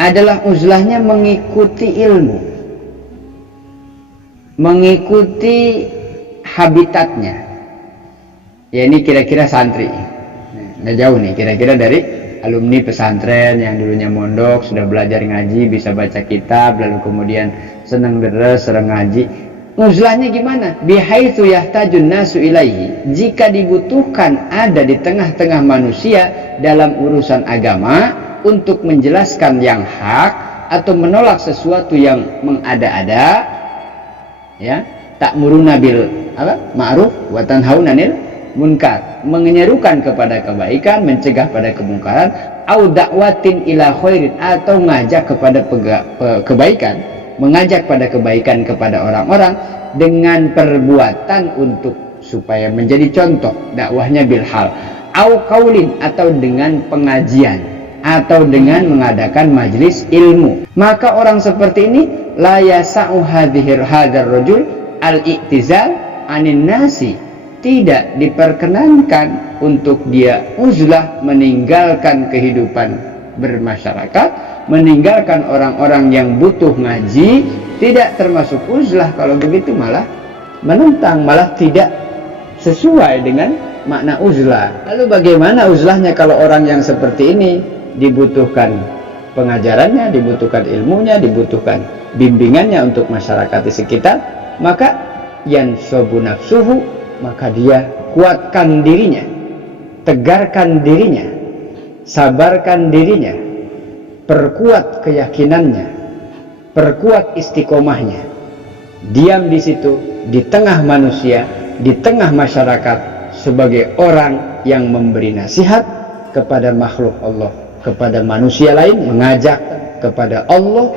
adalah uzlahnya mengikuti ilmu, mengikuti habitatnya. Ya ini kira-kira santri, nggak jauh nih, kira-kira dari alumni pesantren yang dulunya mondok, sudah belajar ngaji, bisa baca kitab, lalu kemudian senang deres, senang ngaji. Uzlahnya gimana? Bihaitsu yahtajun nasu ilaihi, jika dibutuhkan ada di tengah-tengah manusia dalam urusan agama untuk menjelaskan yang hak atau menolak sesuatu yang mengada-ada, ya, ta'muruna bil ma'ruf wa tanhauna 'anil munkar, menyerukan kepada kebaikan, mencegah pada kemungkaran, au da'watin ila khairin, atau ngajak kepada kebaikan, mengajak pada kebaikan kepada orang-orang dengan perbuatan untuk supaya menjadi contoh dakwahnya bil hal, au qaulin, atau dengan pengajian, atau dengan mengadakan majlis ilmu. Maka orang seperti ini la yasa'u hadzal rajul al-i'tizal anin nasi, tidak diperkenankan untuk dia uzlah, meninggalkan kehidupan bermasyarakat, meninggalkan orang-orang yang butuh ngaji, tidak termasuk uzlah. Kalau begitu malah menentang, malah tidak sesuai dengan makna uzlah. Lalu bagaimana uzlahnya kalau orang yang seperti ini dibutuhkan pengajarannya, dibutuhkan ilmunya, dibutuhkan bimbingannya untuk masyarakat di sekitar? Maka yansabu nafsuhu, maka dia kuatkan dirinya, tegarkan dirinya, sabarkan dirinya, perkuat keyakinannya, perkuat istiqomahnya, diam di situ di tengah manusia, di tengah masyarakat sebagai orang yang memberi nasihat kepada makhluk Allah, kepada manusia lain, mengajak kepada Allah,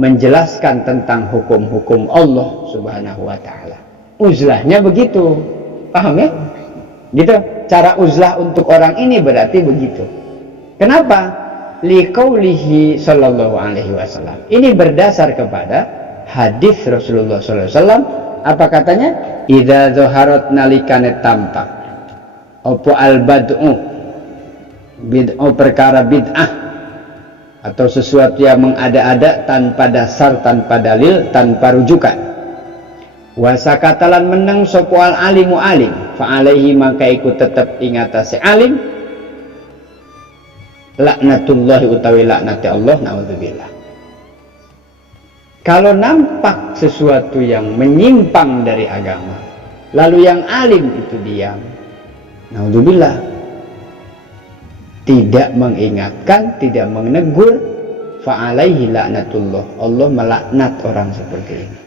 menjelaskan tentang hukum-hukum Allah Subhanahu wa ta'ala. Uzlahnya begitu, paham ya? Gitu. Cara uzlah untuk orang ini berarti begitu. Kenapa? Liqaulihi sallallahu alaihi wasallam. Ini berdasar kepada hadis Rasulullah sallallahu alaihi wasallam. Apa katanya? Idza zaharat nalikane tampak opo al-bad'u, bid'ah, perkara bid'ah atau sesuatu yang mengada-ada tanpa dasar, tanpa dalil, tanpa rujukan. Wasakatalan menang sopoal alimu alim, fa'alaihi, maka ikut tetap ingatasi alim, laknatullahi utawi laknati Allah, na'udzubillah. Kalau nampak sesuatu yang menyimpang dari agama, lalu yang alim itu diam, na'udzubillah, tidak mengingatkan, tidak menegur, fa'alaihi laknatullah, Allah melaknat orang seperti ini.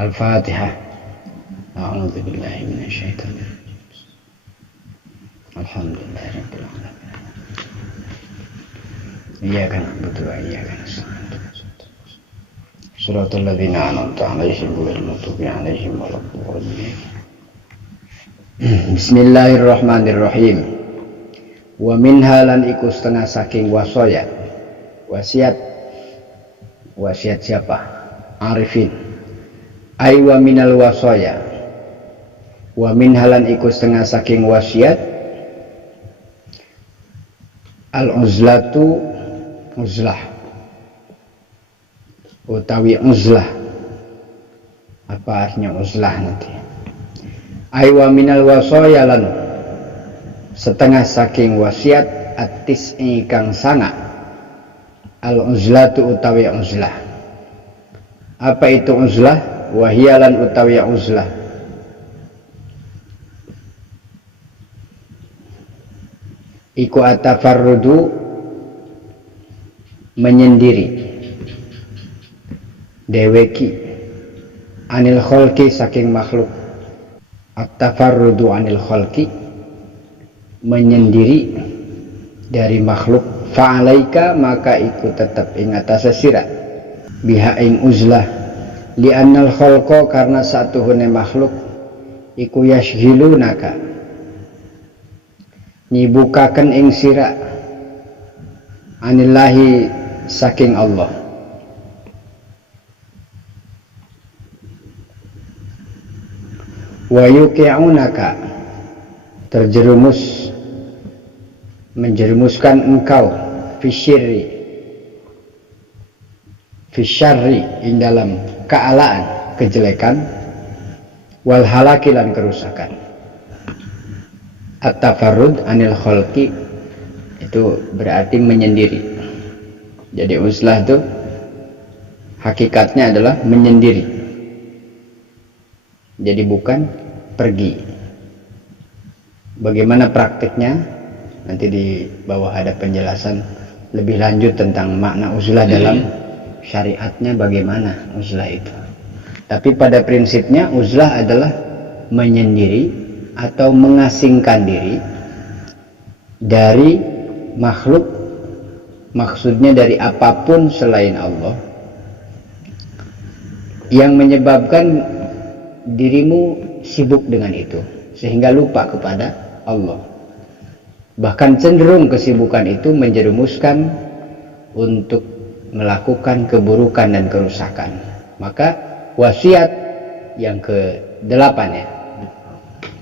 Al-Fatihah. A'udzu billahi minasyaitonir rajim. Alhamdulillahirabbil alamin. Iyyaka na'budu wa iyyaka nasta'in. Shiratal ladzina an'amta 'alaihim ghairil maghdubi 'alaihim waladdallin. Bismillahirrahmanirrahim. Wa minha lan iku setengah saking wasaya. Wasiat. Wasiat siapa? Arifin. Aywa minal wasaya, wa min halan iku setengah saking wasiat, al uzlatu, uzlah utawi uzlah. Apa artinya uzlah nanti? Aywa minal wasaya lan setengah saking wasiat, atis ingkang sanga, al uzlatu utawi uzlah. Apa itu uzlah? Wahiyalan utawi uzlah iku atafarrudu, menyendiri, deweki, anil kholqi, saking makhluk. Atafarrudu anil kholqi, menyendiri dari makhluk. Fa'alaika, maka iku tetap ingatase sira biha ing uzlah, li'annal khalqa, karena satuhune makhluk iku yashghilunaka, nyibukaken ing sira, anillahi, saking Allah. wa yuqi'unaka, menjerumuskan engkau, fisyarri ing dalam kealaan, kejelekan, wal halaki lan kerusakan. At-tafarrud anil khalqi itu berarti menyendiri. Jadi uzlah itu hakikatnya adalah menyendiri. Jadi bukan pergi. Bagaimana praktiknya? Nanti di bawah ada penjelasan lebih lanjut tentang makna uzlah dalam syariatnya, bagaimana uzlah itu. Tapi pada prinsipnya uzlah adalah menyendiri atau mengasingkan diri dari makhluk, maksudnya dari apapun selain Allah, yang menyebabkan dirimu sibuk dengan itu sehingga lupa kepada Allah. Bahkan cenderung kesibukan itu menjerumuskan untuk melakukan keburukan dan kerusakan. Maka wasiat yang ke-8 ya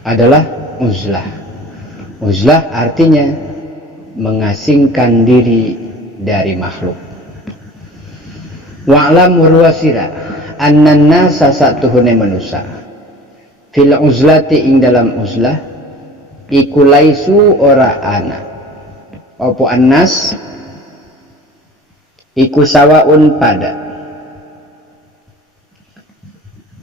adalah uzlah. Uzlah artinya mengasingkan diri dari makhluk. Wa'lam warwasira annan nasa satuhune manusa fil uzlati ing dalam uzlah iku laisu ora ana apa annas iku sawaun pada.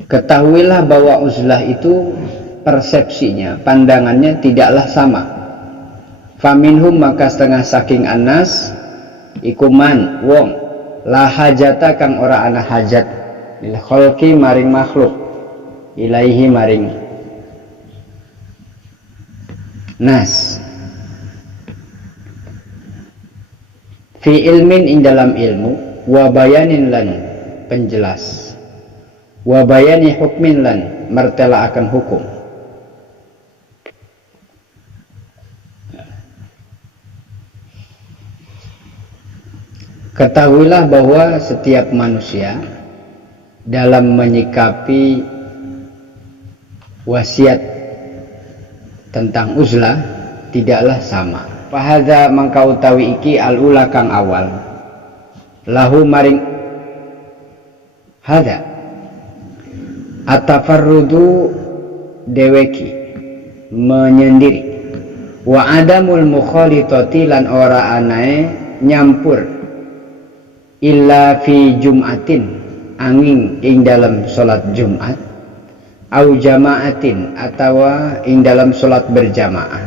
Ketahuilah bahwa uzlah itu persepsinya, pandangannya tidaklah sama. Faminhum maka setengah saking annas iku man wong la hajata kang ora ana hajat lil khalqi maring makhluk ilaihi maring nas fi ilmin ing dalam ilmu wa bayanin lan penjelas wa bayani hukmin lan mertela akan hukum. Ketahuilah bahwa setiap manusia dalam menyikapi wasiat tentang uzlah tidaklah sama. Fahadha mangkau tawi iki al-ula kang awal lahu maring hadha atafarrudu deweki menyendiri wa adamul mukhalitati lan ora anae nyampur illa fi jum'atin angin ing dalam salat Jumat au jama'atin atawa ing dalam salat berjamaah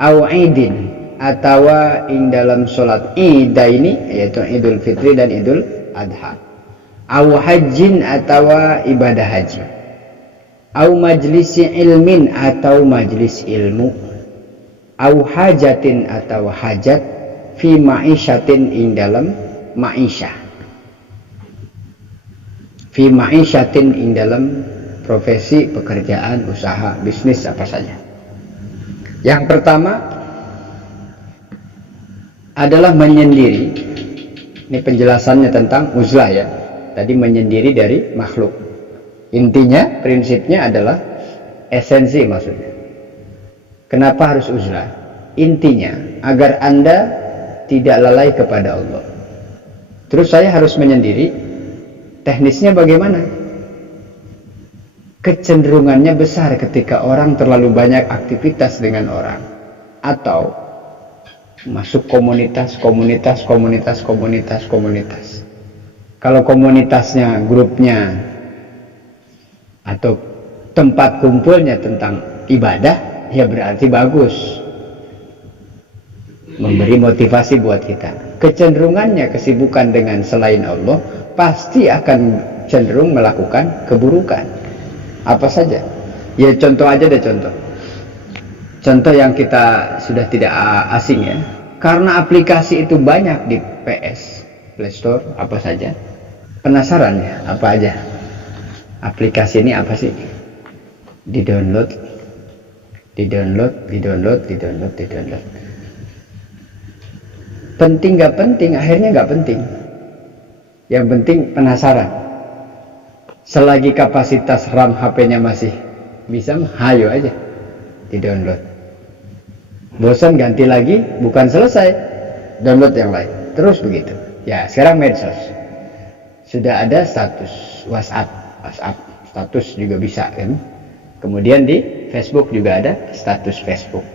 au idin atawa ing dalam salat idaini yaitu Idul Fitri dan Idul Adha au hajjin atawa ibadah haji au majlisi ilmin atau majlis ilmu au hajatin atau hajat fi ma'isyatin ing dalam ma'isyah fi ma'isyatin ing dalam profesi, pekerjaan, usaha, bisnis apa saja. Yang pertama adalah menyendiri. Ini penjelasannya tentang uzlah ya. Tadi menyendiri dari makhluk. Intinya, prinsipnya adalah esensi maksudnya. Kenapa harus uzlah? Intinya agar Anda tidak lalai kepada Allah. Terus saya harus menyendiri. Teknisnya bagaimana? Kecenderungannya besar ketika orang terlalu banyak aktivitas dengan orang atau masuk komunitas. Kalau komunitasnya, grupnya atau tempat kumpulnya tentang ibadah, ya berarti bagus, memberi motivasi buat kita. Kecenderungannya kesibukan dengan selain Allah pasti akan cenderung melakukan keburukan. Apa saja? Ya contoh aja deh, contoh yang kita sudah tidak asing ya. Karena aplikasi itu banyak di PS, Play Store, apa saja. Penasaran ya, apa aja? Aplikasi ini apa sih? Di-download. Penting gak penting, akhirnya gak penting. Yang penting penasaran. Selagi kapasitas RAM HP-nya masih bisa hayo aja di download. Bosan ganti lagi, bukan selesai, download yang lain, terus begitu. Ya sekarang medsos sudah ada status WhatsApp status juga bisa kan. Kemudian di Facebook juga ada status Facebook,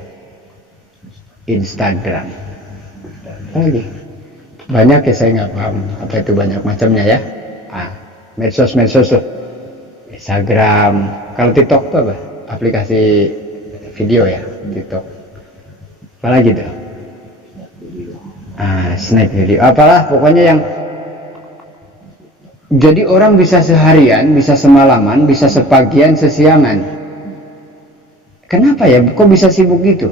Instagram, lagi banyak ya, saya nggak paham apa itu banyak macamnya ya. Medsos tuh Instagram. Kalau TikTok tuh apa? Aplikasi video ya, TikTok. Apalagi tuh? Snack video. Apalah pokoknya yang jadi orang bisa seharian, bisa semalaman, bisa sepagian, sesiangan. Kenapa ya? Kok bisa sibuk gitu?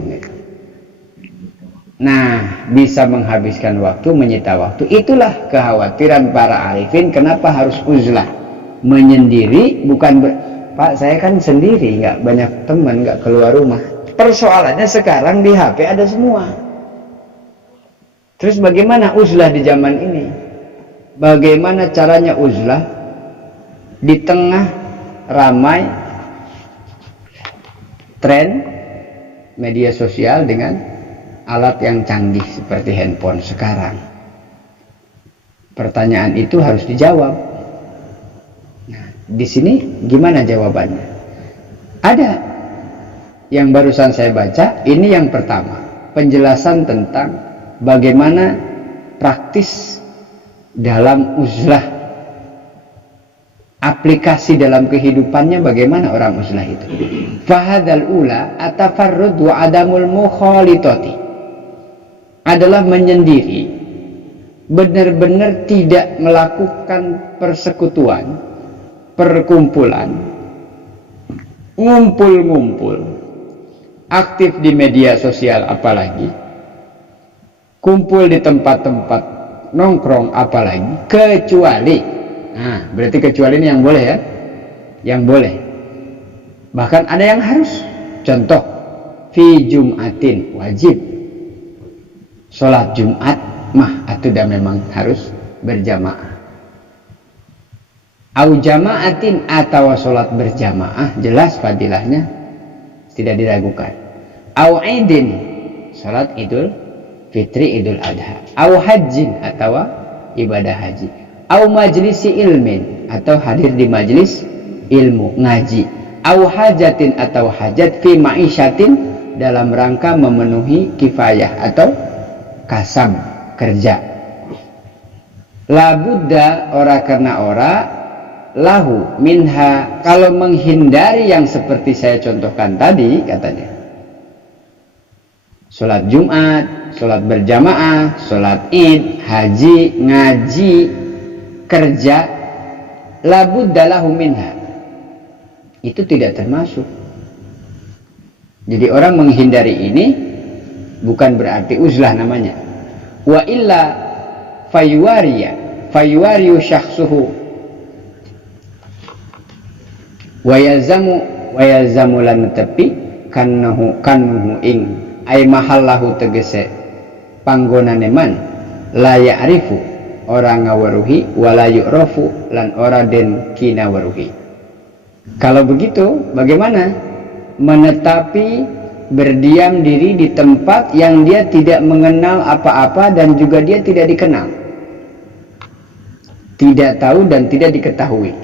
Nah, bisa menghabiskan waktu, menyita waktu. Itulah kekhawatiran para arifin. Kenapa harus uzlah? Menyendiri, bukan Pak, saya kan sendiri, nggak banyak teman, nggak keluar rumah. Persoalannya sekarang di HP ada semua. Terus bagaimana uzlah di zaman ini? Bagaimana caranya uzlah di tengah ramai tren media sosial dengan alat yang canggih seperti handphone sekarang? Pertanyaan itu harus dijawab. Nah, di sini gimana jawabannya? Ada yang barusan saya baca, ini yang pertama, penjelasan tentang bagaimana praktis dalam uzlah, aplikasi dalam kehidupannya, bagaimana orang uzlah itu. Fahadal ula atafarrud wa adamul mukhalitati, adalah menyendiri, benar-benar tidak melakukan persekutuan, perkumpulan, ngumpul-ngumpul, aktif di media sosial, apalagi kumpul di tempat-tempat nongkrong, apalagi, kecuali, nah berarti kecuali ini yang boleh ya, yang boleh, bahkan ada yang harus. Contoh, fi Jumatin, wajib sholat Jumat mah atau dah memang harus berjamaah. Au jamaatin, atau sholat berjamaah, jelas fadilahnya tidak diragukan. Au idin, sholat idul fitri, idul adha. Au hajjin, atau ibadah haji. Au majlisi ilmin, atau hadir di majlis ilmu, ngaji. Au hajatin, atau hajat, fi ma'isyatin, dalam rangka memenuhi kifayah atau kasam, kerja. La buddha, ora karena ora, lahu minha, kalau menghindari yang seperti saya contohkan tadi, katanya sholat Jumat, sholat berjamaah, sholat id, haji, ngaji, kerja, la buddha lahu minha, itu tidak termasuk. Jadi orang menghindari ini bukan berarti uzlah namanya. Wa illa fayuwariyu syakhsuhu wa yalzamu lan tepi kannahu ing ay mahallahu tegese panggonane man la ya'rifu, orang ngaweruhi, wala yu'rafu, lan ora den kina weruhi. Kalau begitu bagaimana? Menetapi, berdiam diri di tempat yang dia tidak mengenal apa-apa dan juga dia tidak dikenal, tidak tahu dan tidak diketahui.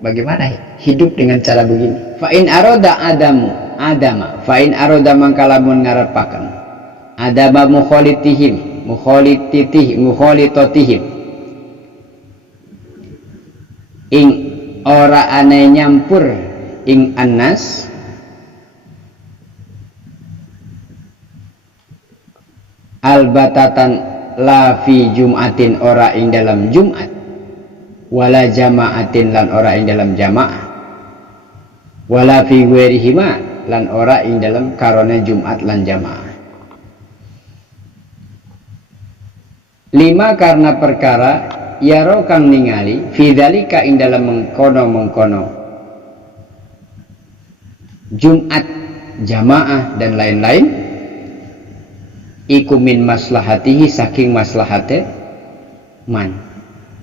Bagaimana hidup dengan cara begini? Fa in arada adama, fa in arada mangkalamun ngarepaken adaba mukhalitihim ing ora ane nyampur ing annas albatatan la fi Jumatin, ora ing dalam Jumat, wala jamaatin, lan ora ing dalam jamaah, wala fi ghairihima, lan ora ing dalam karone Jumat lan jamaah. 5 karena perkara yaro kang ningali fi dzalika ing dalam mengkono Jumat, jamaah dan lain-lain, iku min maslahatihi, saking maslahate man,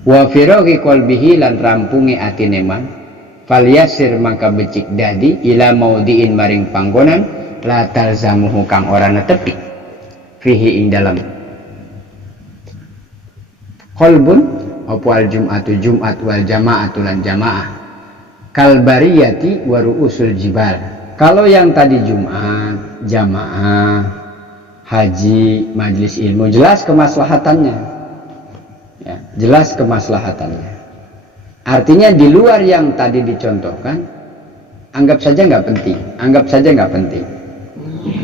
wa firaghi qalbihi, lan rampungi atine man, falyasir maka becik dadi ila maudiin maring panggonan la talzamuhu kang ora netepi fihi ing dalam qalbun apa al jum'atu jum'at wal jama'atu lan jamaah kal bariyati wa ru'usul jibal. Kalau yang tadi Jumat, jamaah, haji, majlis ilmu, jelas kemaslahatannya. Ya, jelas kemaslahatannya. Artinya di luar yang tadi dicontohkan, anggap saja nggak penting, anggap saja nggak penting.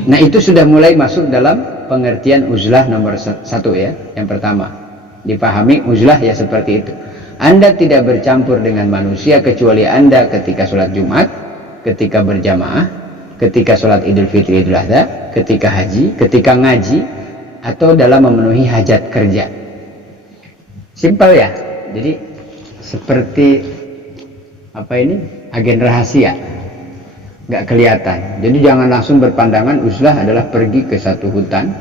Nah itu sudah mulai masuk dalam pengertian uzlah nomor 1 ya, yang pertama. Dipahami uzlah ya seperti itu. Anda tidak bercampur dengan manusia kecuali Anda ketika sholat Jumat, ketika berjamaah, ketika sholat Idul Fitri Idul Adha, ketika haji, ketika ngaji, atau dalam memenuhi hajat kerja. Simpel ya. Jadi seperti apa ini? Agen rahasia. Nggak kelihatan. Jadi jangan langsung berpandangan uzlah adalah pergi ke satu hutan,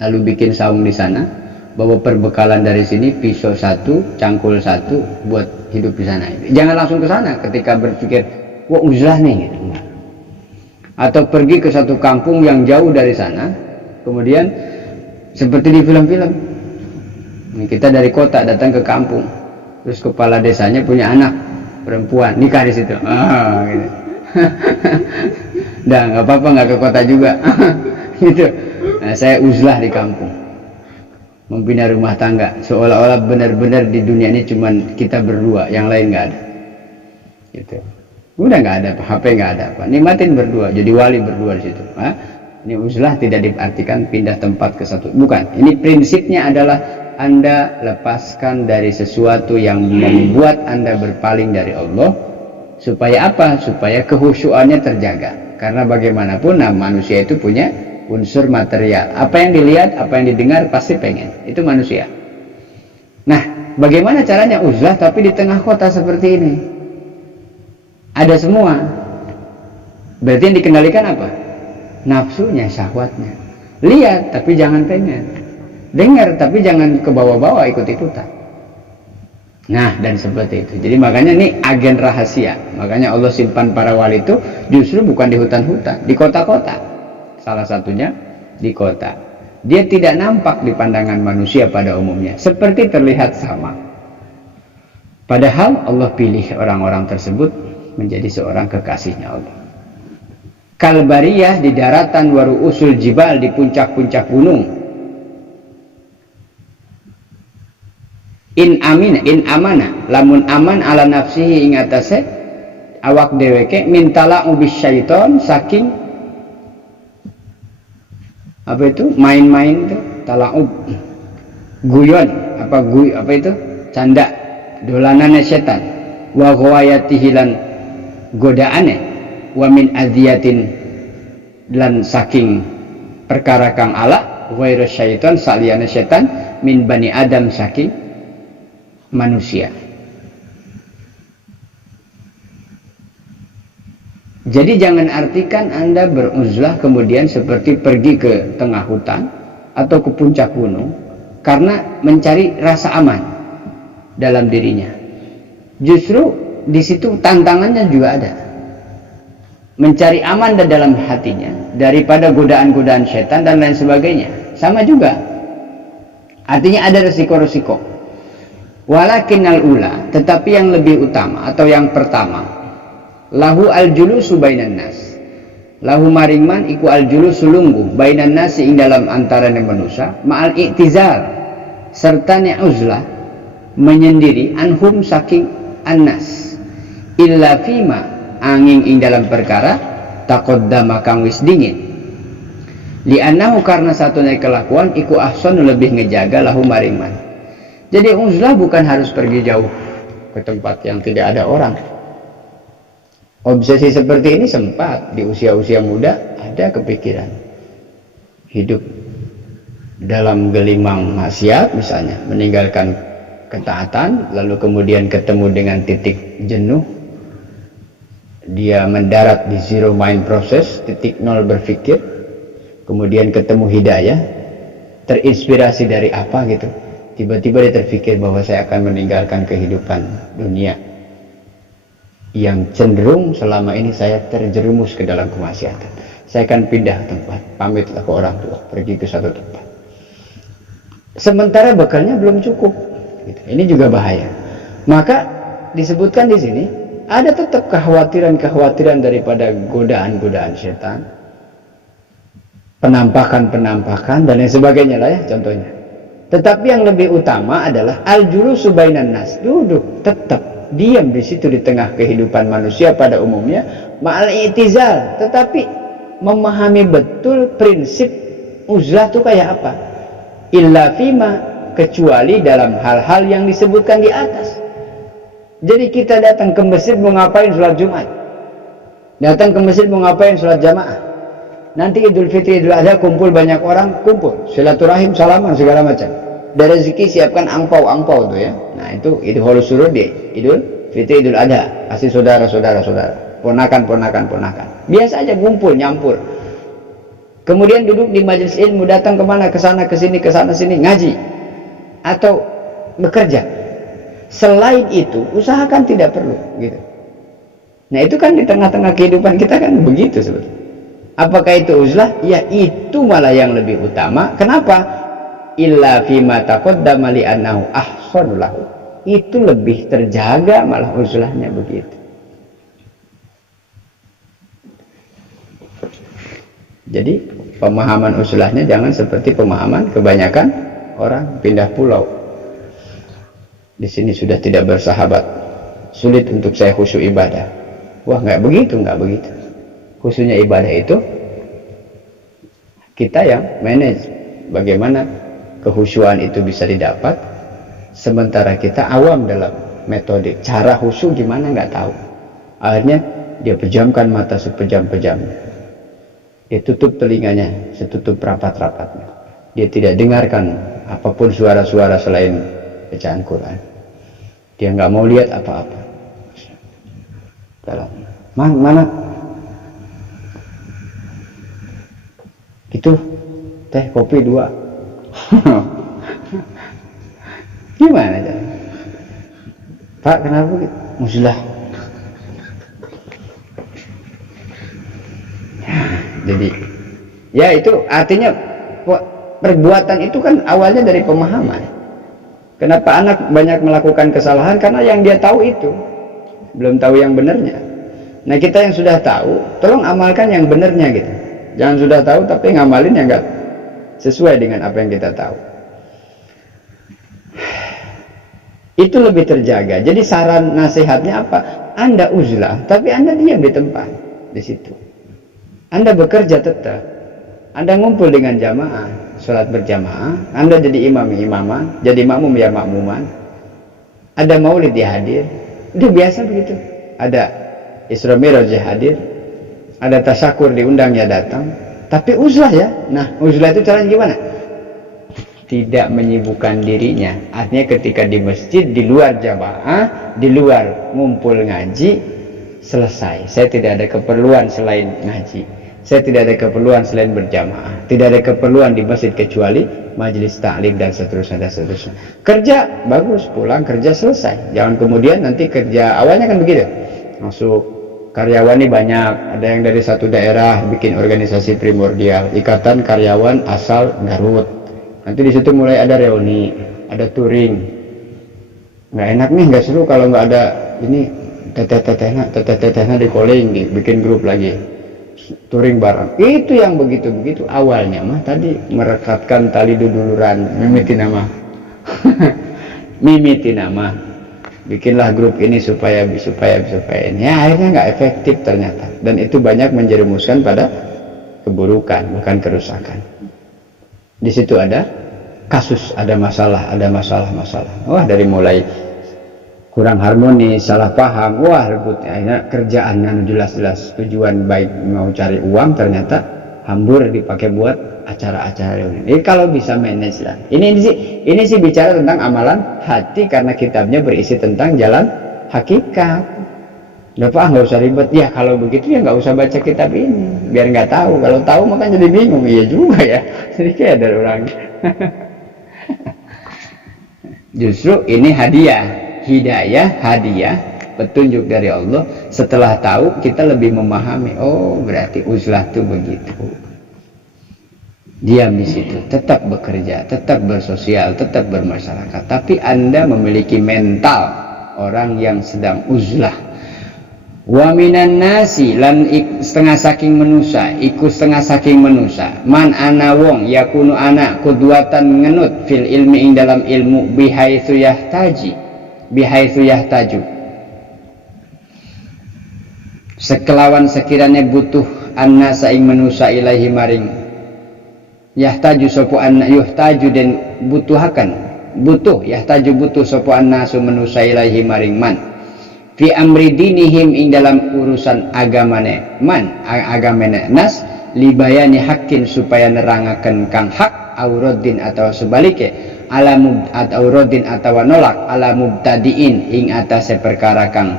lalu bikin saung di sana, bawa perbekalan dari sini, pisau 1, cangkul 1 buat hidup di sana. Jangan langsung ke sana ketika berpikir, wah uzlah nih gitu. Atau pergi ke satu kampung yang jauh dari sana, kemudian seperti di film-film. Kita dari kota datang ke kampung, terus kepala desanya punya anak perempuan, nikah di situ. Gitu. Dah nggak apa-apa, nggak ke kota juga. Gitu. Nah, saya uzlah di kampung, membina rumah tangga, seolah-olah benar-benar di dunia ini cuman kita berdua, yang lain nggak ada. Gitu. Udah nggak ada apa, HP nggak ada apa, nikmatin berdua, jadi wali berdua di situ. Ini uzlah tidak diartikan pindah tempat ke satu, bukan. Ini prinsipnya adalah Anda lepaskan dari sesuatu yang membuat Anda berpaling dari Allah, supaya apa? Supaya kehusyuannya terjaga. Karena bagaimanapun manusia itu punya unsur material. Apa yang dilihat, apa yang didengar pasti pengen. Itu manusia. Nah, bagaimana caranya uzlah tapi di tengah kota seperti ini? Ada semua. Berarti yang dikendalikan apa? Nafsunya, syahwatnya. Lihat tapi jangan pengen. Dengar tapi jangan ke bawah-bawah ikut-ikutan. Nah, dan seperti itu. Jadi makanya ini agen rahasia. Makanya Allah simpan para wali itu justru bukan di hutan-hutan, di kota-kota. Salah satunya di kota. Dia tidak nampak di pandangan manusia pada umumnya, seperti terlihat sama. Padahal Allah pilih orang-orang tersebut menjadi seorang kekasihnya Allah. Kalbariyah di daratan, waru usul jibal di puncak-puncak gunung. In amana lamun aman ala nafsihi ing atase awak dheweke mintala ubis syaiton saking apa itu main-main itu talaub guyon apa itu canda dolanane setan wa ghawayatihi lan godaane wa min adziyatin lan saking perkara kang ala ghairu syaiton saliyane setan min bani adam saking manusia. Jadi jangan artikan Anda beruzlah kemudian seperti pergi ke tengah hutan atau ke puncak gunung karena mencari rasa aman dalam dirinya. Justru di situ tantangannya juga ada. Mencari aman dalam hatinya daripada godaan-godaan setan dan lain sebagainya. Sama juga. Artinya ada resiko-resiko. Walakinnal ula, tetapi yang lebih utama atau yang pertama, lahu al-julusu bainan nas. Lahu maringman iku al-julusu lungguh bainan nasi ing dalam antarané manusia, ma'al i'tizal serta uzlah menyendiri anhum saking annas. Illa fima angin ing dalam perkara taqaddama kang wis dingin. Li'annahu karena satunya kelakuan iku ahsanu lebih ngejaga lahu maringman. Jadi uzlah bukan harus pergi jauh ke tempat yang tidak ada orang. Obsesi seperti ini sempat di usia-usia muda ada kepikiran. Hidup dalam gelimang maksiat misalnya, meninggalkan ketaatan, lalu kemudian ketemu dengan titik jenuh. Dia mendarat di zero mind process, titik nol berpikir. Kemudian ketemu hidayah, terinspirasi dari apa gitu. Tiba-tiba dia terpikir bahwa saya akan meninggalkan kehidupan dunia. yang cenderung selama ini saya terjerumus ke dalam kemaksiatan. Saya akan pindah tempat, pamitlah ke orang tua, pergi ke satu tempat. Sementara bekalnya belum cukup. Ini juga bahaya. Maka disebutkan di sini ada tetap kekhawatiran daripada godaan-godaan setan, penampakan dan lain sebagainya lah ya contohnya. Tetapi yang lebih utama adalah al-julusu bainan nas, duduk tetap diam di situ di tengah kehidupan manusia pada umumnya, ma'al i'tizal, tetapi memahami betul prinsip uzlah itu kayak apa. Illa fima, kecuali dalam hal-hal yang disebutkan di atas. Jadi kita datang ke masjid mau ngapain? Sholat Jumat. Datang ke masjid mau ngapain? Sholat jamaah. Nanti Idul Fitri, Idul Adha kumpul banyak orang, kumpul silaturahim, salaman segala macam. Dari rezeki siapkan angpau tuh ya. Nah itu holus surur di Idul Fitri, Idul Adha, kasih saudara, ponakan. Biasa aja kumpul nyampur. Kemudian duduk di majelis ilmu, datang kemana? Ke sana ke sini ngaji atau bekerja. Selain itu usahakan tidak perlu gitu. Nah itu kan di tengah-tengah kehidupan kita kan begitu sebetulnya. Apakah itu uzlah? Ya itu malah yang lebih utama. Kenapa? Illa fima taqaddama li annahu ahsanu lahu. Itu lebih terjaga malah uzlahnya begitu. Jadi pemahaman uzlahnya jangan seperti pemahaman kebanyakan orang pindah pulau. Di sini sudah tidak bersahabat, sulit untuk saya khusyuk ibadah. Wah nggak begitu. Khusyuknya ibadah itu kita yang manage bagaimana kehusyuan itu bisa didapat, sementara kita awam dalam metode cara khusyuk gimana nggak tahu. Akhirnya dia pejamkan mata sepejam-pejamnya, dia tutup telinganya setutup rapat-rapatnya, dia tidak dengarkan apapun suara-suara selain bacaan Quran. Dia nggak mau lihat apa-apa. Dalam mana? Gitu, teh kopi 2. Gimana cara? Pak kenapa gitu? Uzlah. Jadi ya itu artinya perbuatan itu kan awalnya dari pemahaman. Kenapa anak banyak melakukan kesalahan? Karena yang dia tahu itu belum tahu yang benarnya. Nah kita yang sudah tahu, tolong amalkan yang benarnya gitu. Jangan sudah tahu tapi ngamalin yang enggak sesuai dengan apa yang kita tahu. Itu lebih terjaga. Jadi saran nasihatnya apa? Anda uzlah, tapi Anda diam di tempat di situ. Anda bekerja tetap. Anda ngumpul dengan jamaah, sholat berjamaah. Anda jadi imam-imaman, jadi makmum ya makmuman. Ada maulid dia hadir. Itu biasa begitu. Ada Isra Mi'raj dia hadir. Ada tasyakur diundang ya datang. Tapi uzlah ya. Nah uzlah itu caranya gimana? Tidak menyibukkan dirinya. Artinya ketika di masjid, di luar jamaah, di luar ngumpul ngaji, selesai. Saya tidak ada keperluan selain ngaji. Saya tidak ada keperluan selain berjamaah. Tidak ada keperluan di masjid kecuali majelis ta'lim dan seterusnya. Kerja bagus, pulang kerja selesai. Jangan kemudian nanti kerja awalnya kan begitu. Masuk karyawan ini banyak. Ada yang dari satu daerah bikin organisasi primordial, Ikatan Karyawan Asal Garut. Nanti di situ mulai ada reuni, ada touring. Nggak enak nih, nggak seru kalau nggak ada ini teteh-tetehnya di calling, bikin grup lagi. Touring bareng. Itu yang begitu-begitu awalnya mah tadi merekatkan tali duduluran, mimiti nama. Bikinlah grup ini supaya ini. Ya, akhirnya nggak efektif ternyata. Dan itu banyak menjerumuskan pada keburukan, bukan kerusakan. Di situ ada kasus, ada masalah. Wah, dari mulai kurang harmonis, salah paham, wah rebut, akhirnya kerjaan yang jelas-jelas tujuan baik mau cari uang ternyata hambur dipakai buat acara-acara reuni. Ini kalau bisa manage lah. Ini sih bicara tentang amalan hati karena kitabnya berisi tentang jalan hakikat. Udah Pak nggak usah ribet. Ya kalau begitu ya nggak usah baca kitab ini, biar nggak tahu. Kalau tahu makanya jadi bingung. Iya juga ya. Jadi kayak ada orang. Justru ini hadiah. Hidayah, hadiah, petunjuk dari Allah Setelah tahu kita lebih memahami, oh berarti uzlah itu begitu. Diam di situ, tetap bekerja, tetap bersosial, tetap bermasyarakat, tapi Anda memiliki mental orang yang sedang uzlah. Wa minan nasi lan setengah saking manusia, iku setengah saking manusia, man ana wong yakunu ana kudwatan ngenut fil ilmi ing dalam ilmu bihaitsu yahtaju, sekelawan sekiranya butuh annasa ing manusia ilahi maring yahtaju sapa anna yuhtaju den butuh yahtaju butuh sapa annasu manusia ilahi maring man fi amri dinihim ing dalam urusan agamane nas libayani hakin supaya nerangaken kang hak aurodin atau sebaliknya aurodin atau nolak ala mubtadiin ing atase perkara kang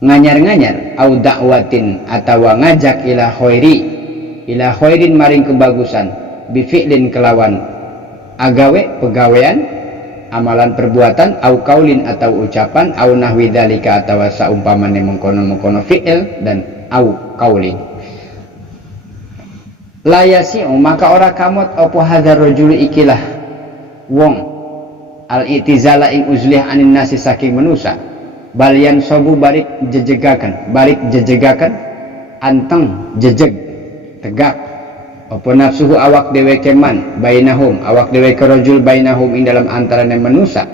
nganyar au dakwatin atau ngajak ila khairin maring kebagusan bifi'lin kelawan agawe pegawean amalan perbuatan au kaulin atau ucapan au nahwi dzalika atau saumpamane mengkono-mengkono fi'il dan au kaulin la yasi'u maka ora kamot apa hadzal rajul ikilah wong al itizala ing uzlih anin nasi saking manusa balian sobu balik jejegakan anteng jejeg tegak apa nafsuhu awak dheweke man bainahum awak dheweke rajul bainahum ing dalam antarane manusa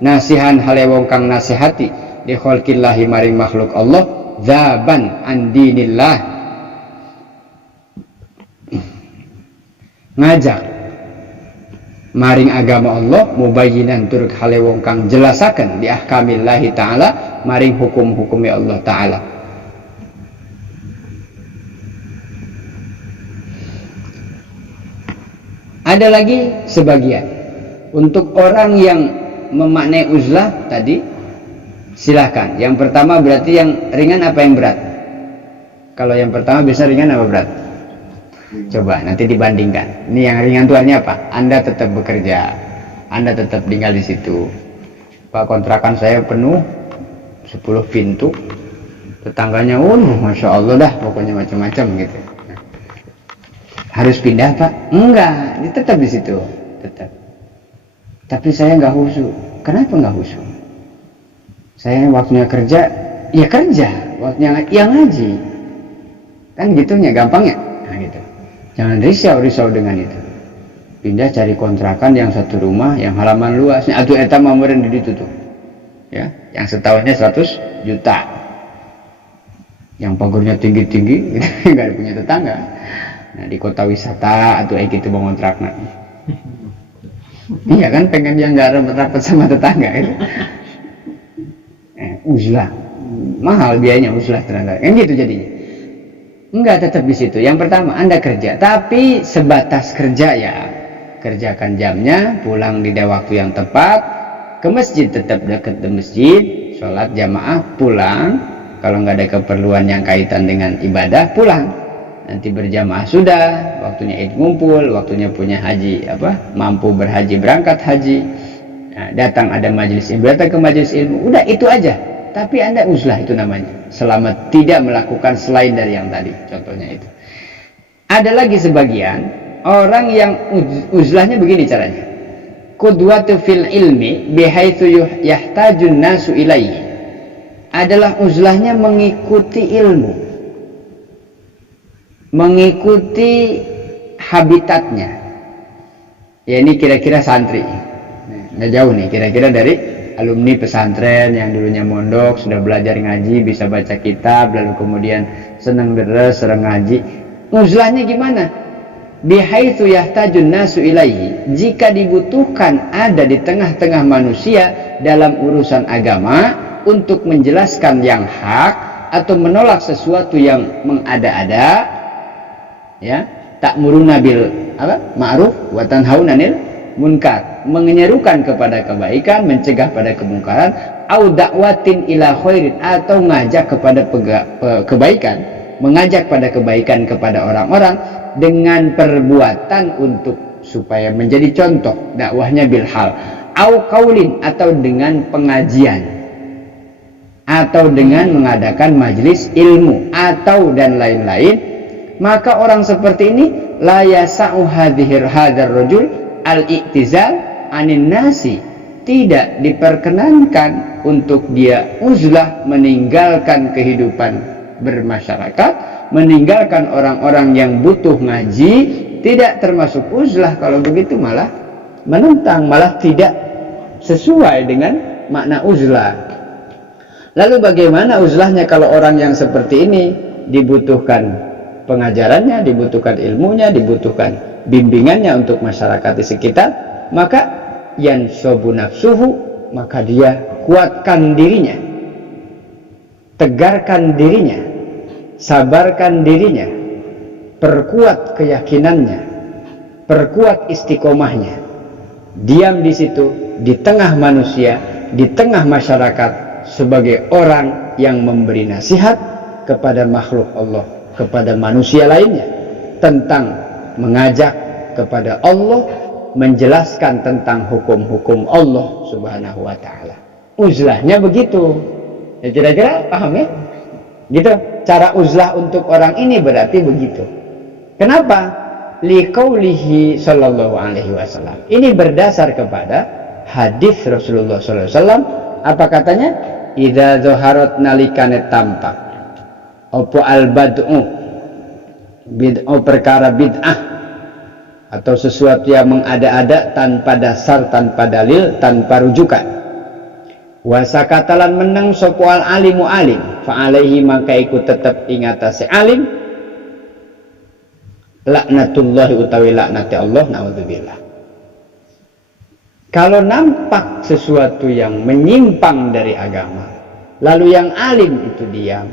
nasihan hale wong kang nasihati li khalqillahi maring makhluk Allah zaban an dinillah ngajak maring agama Allah mubayyinan tur hale wong kang jelasaken di ahkamillahi taala maring hukum-hukumnya Allah taala. Ada lagi sebagian untuk orang yang memaknai uzlah tadi, silakan. Yang pertama berarti yang ringan apa yang berat? Kalau yang pertama bisa ringan apa berat? Coba nanti dibandingkan. Ini yang ringan itu artinya apa? Anda tetap bekerja, Anda tetap tinggal di situ. Pak, kontrakan saya penuh 10 pintu, tetangganya masya Allah dah, pokoknya macam-macam gitu. Harus pindah Pak? Enggak, dia tetap di situ, tetap. Tapi saya nggak khusyuk. Kenapa nggak khusyuk? Saya waktunya kerja, ya kerja. Waktunya ya ngaji. Kan gitunya, gampangnya. Nah gitu. Jangan risau dengan itu. Pindah cari kontrakan yang satu rumah, yang halaman luasnya. Atuh eta mamuran di situ tuh. Ya, yang setahunnya 100 juta. Yang pagernya tinggi-tinggi, nggak ada punya tetangga. Nah di kota wisata atau gitu mau kontrakna. Iya kan pengen yang nggak rapat sama tetangga itu. Uzlah mahal biayanya uzlah ternyata. Kan gitu jadinya. Enggak, tetap di situ. Yang pertama Anda kerja, tapi sebatas kerja ya. Kerjakan jamnya, pulang di waktu yang tepat, ke masjid tetap dekat di masjid, sholat jamaah, pulang. Kalau nggak ada keperluan yang kaitan dengan ibadah, pulang. Nanti berjamaah sudah, waktunya Id ngumpul, waktunya punya haji mampu berhaji berangkat haji. Nah, datang ada majelis ilmu, datang ke majelis ilmu, udah itu aja. Tapi Anda uzlah itu namanya, selama tidak melakukan selain dari yang tadi, contohnya itu. Ada lagi sebagian orang yang uzlahnya begini caranya. Qudwatu fil ilmi bihaitsu yahtajun nasu ilaihi. Adalah uzlahnya mengikuti ilmu, mengikuti habitatnya. Ya ini kira-kira santri. Nggak jauh nih, kira-kira dari alumni pesantren yang dulunya mondok, sudah belajar ngaji, bisa baca kitab, lalu kemudian senang deres, sering ngaji. Uzlahnya gimana? Bihaitsu yahtajun nasu ilaihi. Jika dibutuhkan ada di tengah-tengah manusia dalam urusan agama untuk menjelaskan yang hak atau menolak sesuatu yang mengada-ada, ya, ta'muruna bil ma'ruf wa tanhauna 'anil munkar, menyerukan kepada kebaikan, mencegah pada kemungkaran, au da'watin ila khairin, atau ngajak kepada kebaikan, mengajak pada kebaikan kepada orang-orang dengan perbuatan untuk supaya menjadi contoh dakwahnya bil hal, au qaulin, atau dengan pengajian. atau dengan mengadakan majelis ilmu atau dan lain-lain, maka orang seperti ini la yasa'u hadzal rajul al-i'tizal anin nasi, tidak diperkenankan untuk dia uzlah, meninggalkan kehidupan bermasyarakat, meninggalkan orang-orang yang butuh ngaji, tidak termasuk uzlah. Kalau begitu malah menentang, malah tidak sesuai dengan makna uzlah. Lalu bagaimana uzlahnya kalau orang yang seperti ini dibutuhkan pengajarannya, dibutuhkan ilmunya, dibutuhkan bimbingannya untuk masyarakat di sekitar? Maka yansobu nafsuhu, maka dia kuatkan dirinya, tegarkan dirinya, sabarkan dirinya, perkuat keyakinannya, perkuat istiqomahnya, diam di situ di tengah manusia, di tengah masyarakat sebagai orang yang memberi nasihat kepada makhluk Allah, kepada manusia lainnya, tentang mengajak kepada Allah, menjelaskan tentang hukum-hukum Allah Subhanahu wa ta'ala. Uzlahnya begitu. Ya, kira-kira paham ya? Gitu. Cara uzlah untuk orang ini berarti begitu. Kenapa? Liqaulihi sallallahu alaihi wasallam. Ini berdasar kepada hadis Rasulullah sallallahu alaihi wasallam. Apa katanya? Idza zaharat nalikane tampak apa al-bad'u, bid'ah, perkara bid'ah atau sesuatu yang mengada-ada tanpa dasar, tanpa dalil, tanpa rujukan. Wasakatalan menang sopoal alimu alim, fa'alaihi maka ikut tetap ingatasi alim, laknatullahi utawi laknati Allah, na'udzubillah. Kalau nampak sesuatu yang menyimpang dari agama, lalu yang alim itu diam,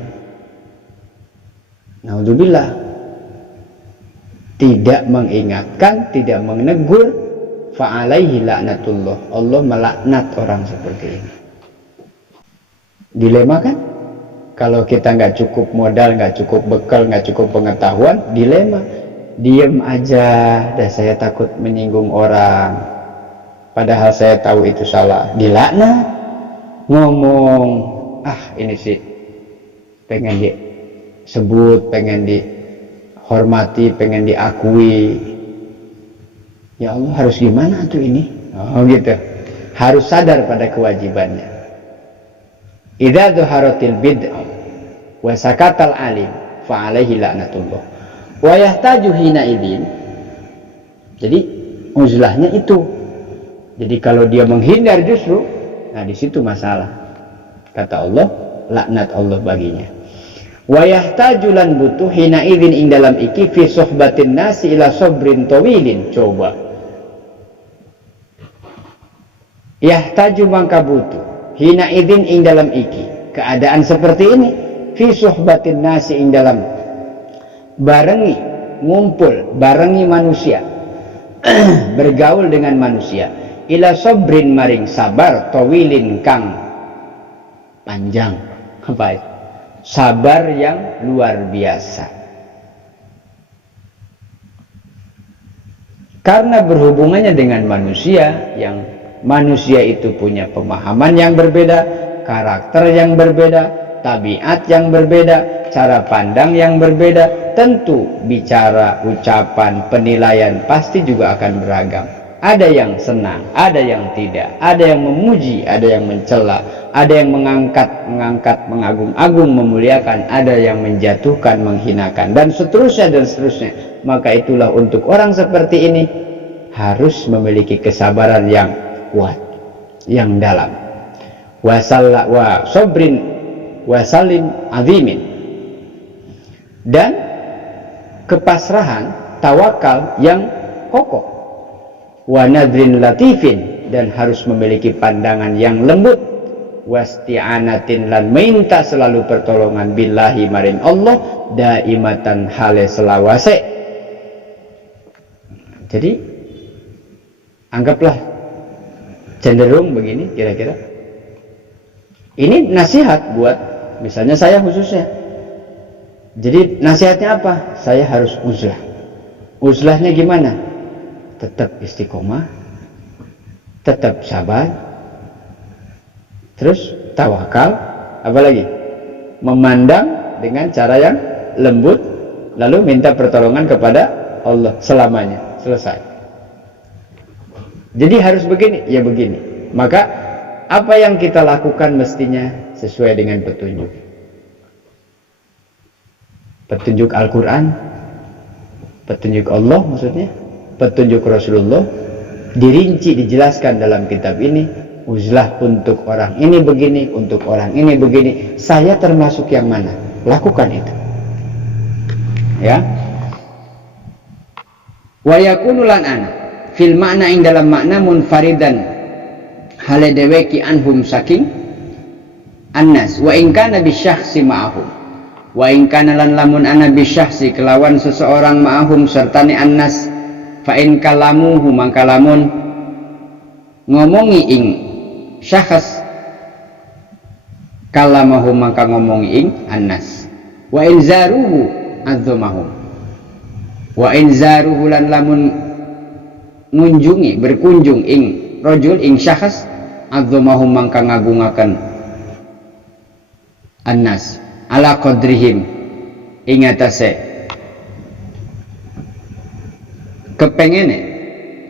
na'udzubillah, tidak mengingatkan, tidak menegur, fa'alaihi laknatullah, Allah melaknat orang seperti ini. Dilema kan? Kalau kita nggak cukup modal, nggak cukup bekal, nggak cukup pengetahuan, dilema. Diem aja, dah saya takut menyinggung orang, padahal saya tahu itu salah. Dilaknat. Ngomong, ini sih pengen disebut, pengen dihormati, pengen diakui. Ya Allah, harus gimana tuh ini? Oh gitu. Harus sadar pada kewajibannya. Idza dhuharatil bid'ah wa sakatal alim fa alaihi laknatullah. Wa yahtaju hina idzin. Jadi uzlahnya itu. Jadi kalau dia menghindar justru, nah di situ masalah. Kata Allah, laknat Allah baginya. Wa yahtaju lan butuh hina idzin ing dalam iki fi suhbatin nasi ila sabrin tawilin. Coba. Yahtaju mangka butuh hina idzin ing dalam iki, keadaan seperti ini, fi suhbatin nasi ing dalam barengi, ngumpul, barengi manusia, bergaul dengan manusia, ila sabrin maring sabar, tawilin kang panjang, apa itu? Sabar yang luar biasa. Karena berhubungannya dengan manusia, yang manusia itu punya pemahaman yang berbeda, karakter yang berbeda, tabiat yang berbeda, cara pandang yang berbeda, tentu bicara, ucapan, penilaian pasti juga akan beragam. Ada yang senang, ada yang tidak, ada yang memuji, ada yang mencela, ada yang mengangkat, mengagung-agung, memuliakan, ada yang menjatuhkan, menghinakan, dan seterusnya dan seterusnya. Maka itulah untuk orang seperti ini harus memiliki kesabaran yang kuat, yang dalam. Wa sabrin wasalim azimin, dan kepasrahan, tawakal yang kokoh. Wa nadrin latifin, dan harus memiliki pandangan yang lembut. Wasti'anatin lan minta selalu pertolongan billahi maring Allah, daimatan hale selawase. Jadi anggaplah cenderung begini kira-kira. Ini nasihat buat misalnya saya khususnya. Jadi nasihatnya apa? Saya harus uzlah. Uzlahnya gimana? Tetap istiqomah, tetap sabar, terus tawakal, apalagi memandang dengan cara yang lembut, lalu minta pertolongan kepada Allah selamanya. Selesai. Jadi harus begini, ya begini. Maka apa yang kita lakukan mestinya sesuai dengan petunjuk. Petunjuk Al-Quran, petunjuk Allah maksudnya, petunjuk Rasulullah, dirinci, dijelaskan dalam kitab ini. Uzlah untuk orang ini begini, untuk orang ini begini. Saya termasuk yang mana? Lakukan itu. Ya. Wa yakunu lan ana fil makna ing dalam makna munfaridan hale deweki anhum saking annas wa in kana bisyakhsi ma'ahum wa in kana lan lamun ana bisyakhsi kelawan seseorang ma'ahum sertane annas fa in kalamuhu mangka lamun ngomongi ing syakhs kalamahum mangka ngomongi ing annas wa in zaruhu azzamahum wa in zaruhu lan lamun ngunjungi berkunjung ing rajul ing syakhs azzamahum mangka ngagungaken annas ala qadrihim ing atase kepengene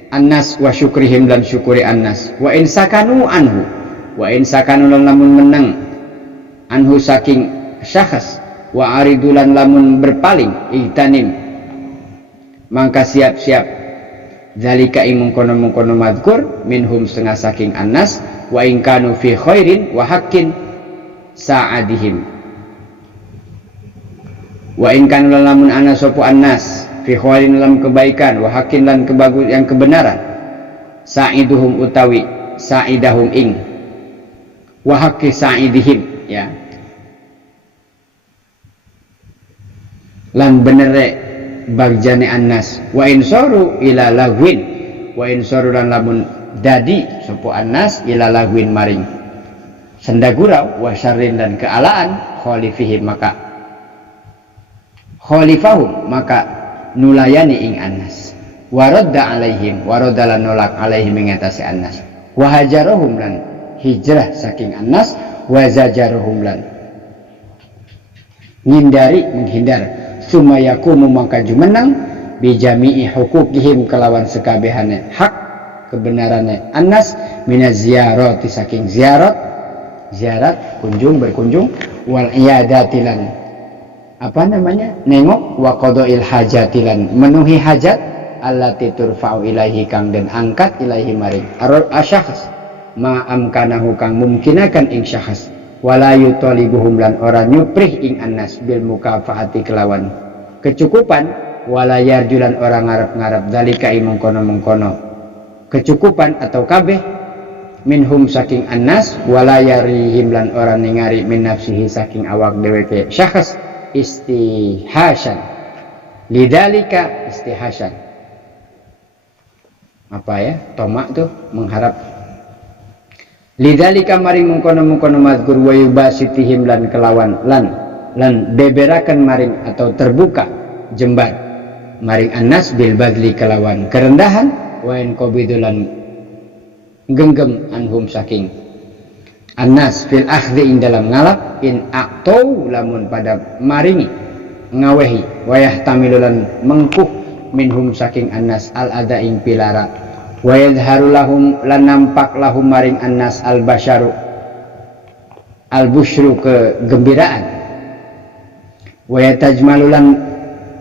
annas wa syukrihim lan syukuri annas wa in sakanu anhu wa in sakanu lan lamun meneng anhu saking syakhs wa aridulan lamun berpaling ihtanim mangka siap-siap zalika ing mengkono-mengkono madkur minhum setengah saking annas wa in kanu fi khairin wa haqqin sa'adihim wa in kanu lamun ana sapa annas fi khairin lam kebaikan wa haqqin lan kebagus yang kebenaran sa'iduhum utawi sa'idahum ing wa haqqi sa'idihim ya lan benere bagjane annas wa insaru ila lagwin wa insaru lan lamun dadi sapa annas ila lagwin maring sendagurau wa syarrin dan kealaan khalifihim maka khalifahum maka nulayani ing annas waradda alaihim waradda lan nolak alaihim ing atase annas wa hajarahum lan hijrah saking annas wa zajarahum lan ngindari menghindar sumayakumu mangka jumenang bijami'i hukukihim kelawan sekabehane hak kebenarane annas minaz ziyarati saking ziarat kunjung berkunjung wal iyadatilan apa namanya nengok wa qadail hajatilan menuhi hajat allati turfa'u ilaihi kang den angkat ilaihi maring asyakhs ma amkanahu kang mungkinakan ing syakhs wala yutalibuhum lan ora nyuprih ing annas bil mukafaati kelawan kecukupan wala yarjulan orang ngarep-ngarep dalika mengkono-mengkono kecukupan atau kabeh minhum saking annas wala yarihim lan ora ningari min nafsihi saking awak dheweke syakhs istihasyan lidalika istihasyan apa ya tomak tuh mengharap lidalika maring mengkono-mengkono mazkur wa yubasitihim lan kelawan lan beberakan maring atau terbuka jembar maring annas bil badli kelawan kerendahan wa in qabidulan genggam anhum saking annas fil akhdhi ing dalam ngalap in aqtau lamun pada maringi ngawehi wayah tamilulan mengkuh minhum saking annas al ada ing pilara wa yadharu lahum lan nampak lahum maring annas al basyaru al busyru kegembiraan wa yatajmalulan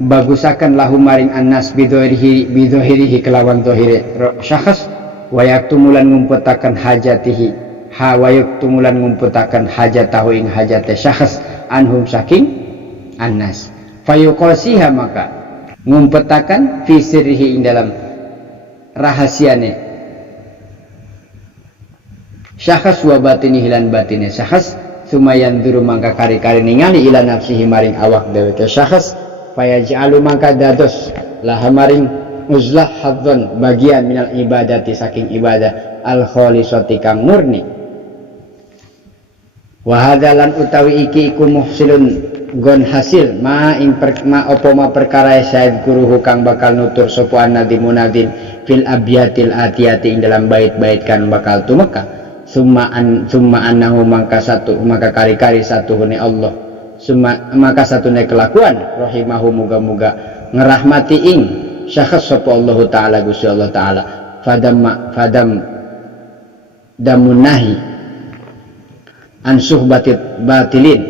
bagusakan lahum maring annas bidhahirihi kelawan dhahire syakhs wa yaktumulan ngumpetaken hajatihi hawayuk tumulan ngumpetaken hajatahu ing hajate syakhs anhum saking annas fayuqasiha maka ngumpetaken fi sirrihi ing dalam rahasiane syakhs wa batinihi lan batine syakhs sumayan duru mangka kari-kari ningali ila nafsihi maring awak dheweke syakhs fayaj'alu mangka dados laha maring uzlah hadzan bagian minal ibadati saking ibadah al khalisati kang murni wa hadalan utawi iki iku muhsilun gon hasil ma ing ma perkara syahid guruhu kang bakal nutur sapa nadi munadin fil abyatil atiyati ing dalam bait-bait kan bakal tumeka summa annahu maka kari-kari satuhune Allah maka satune kelakuan rahimahu muga-muga ngerahmati ing syakhs sapa Allah taala Gusti Allah taala fadam damunahi an suhbatit batilin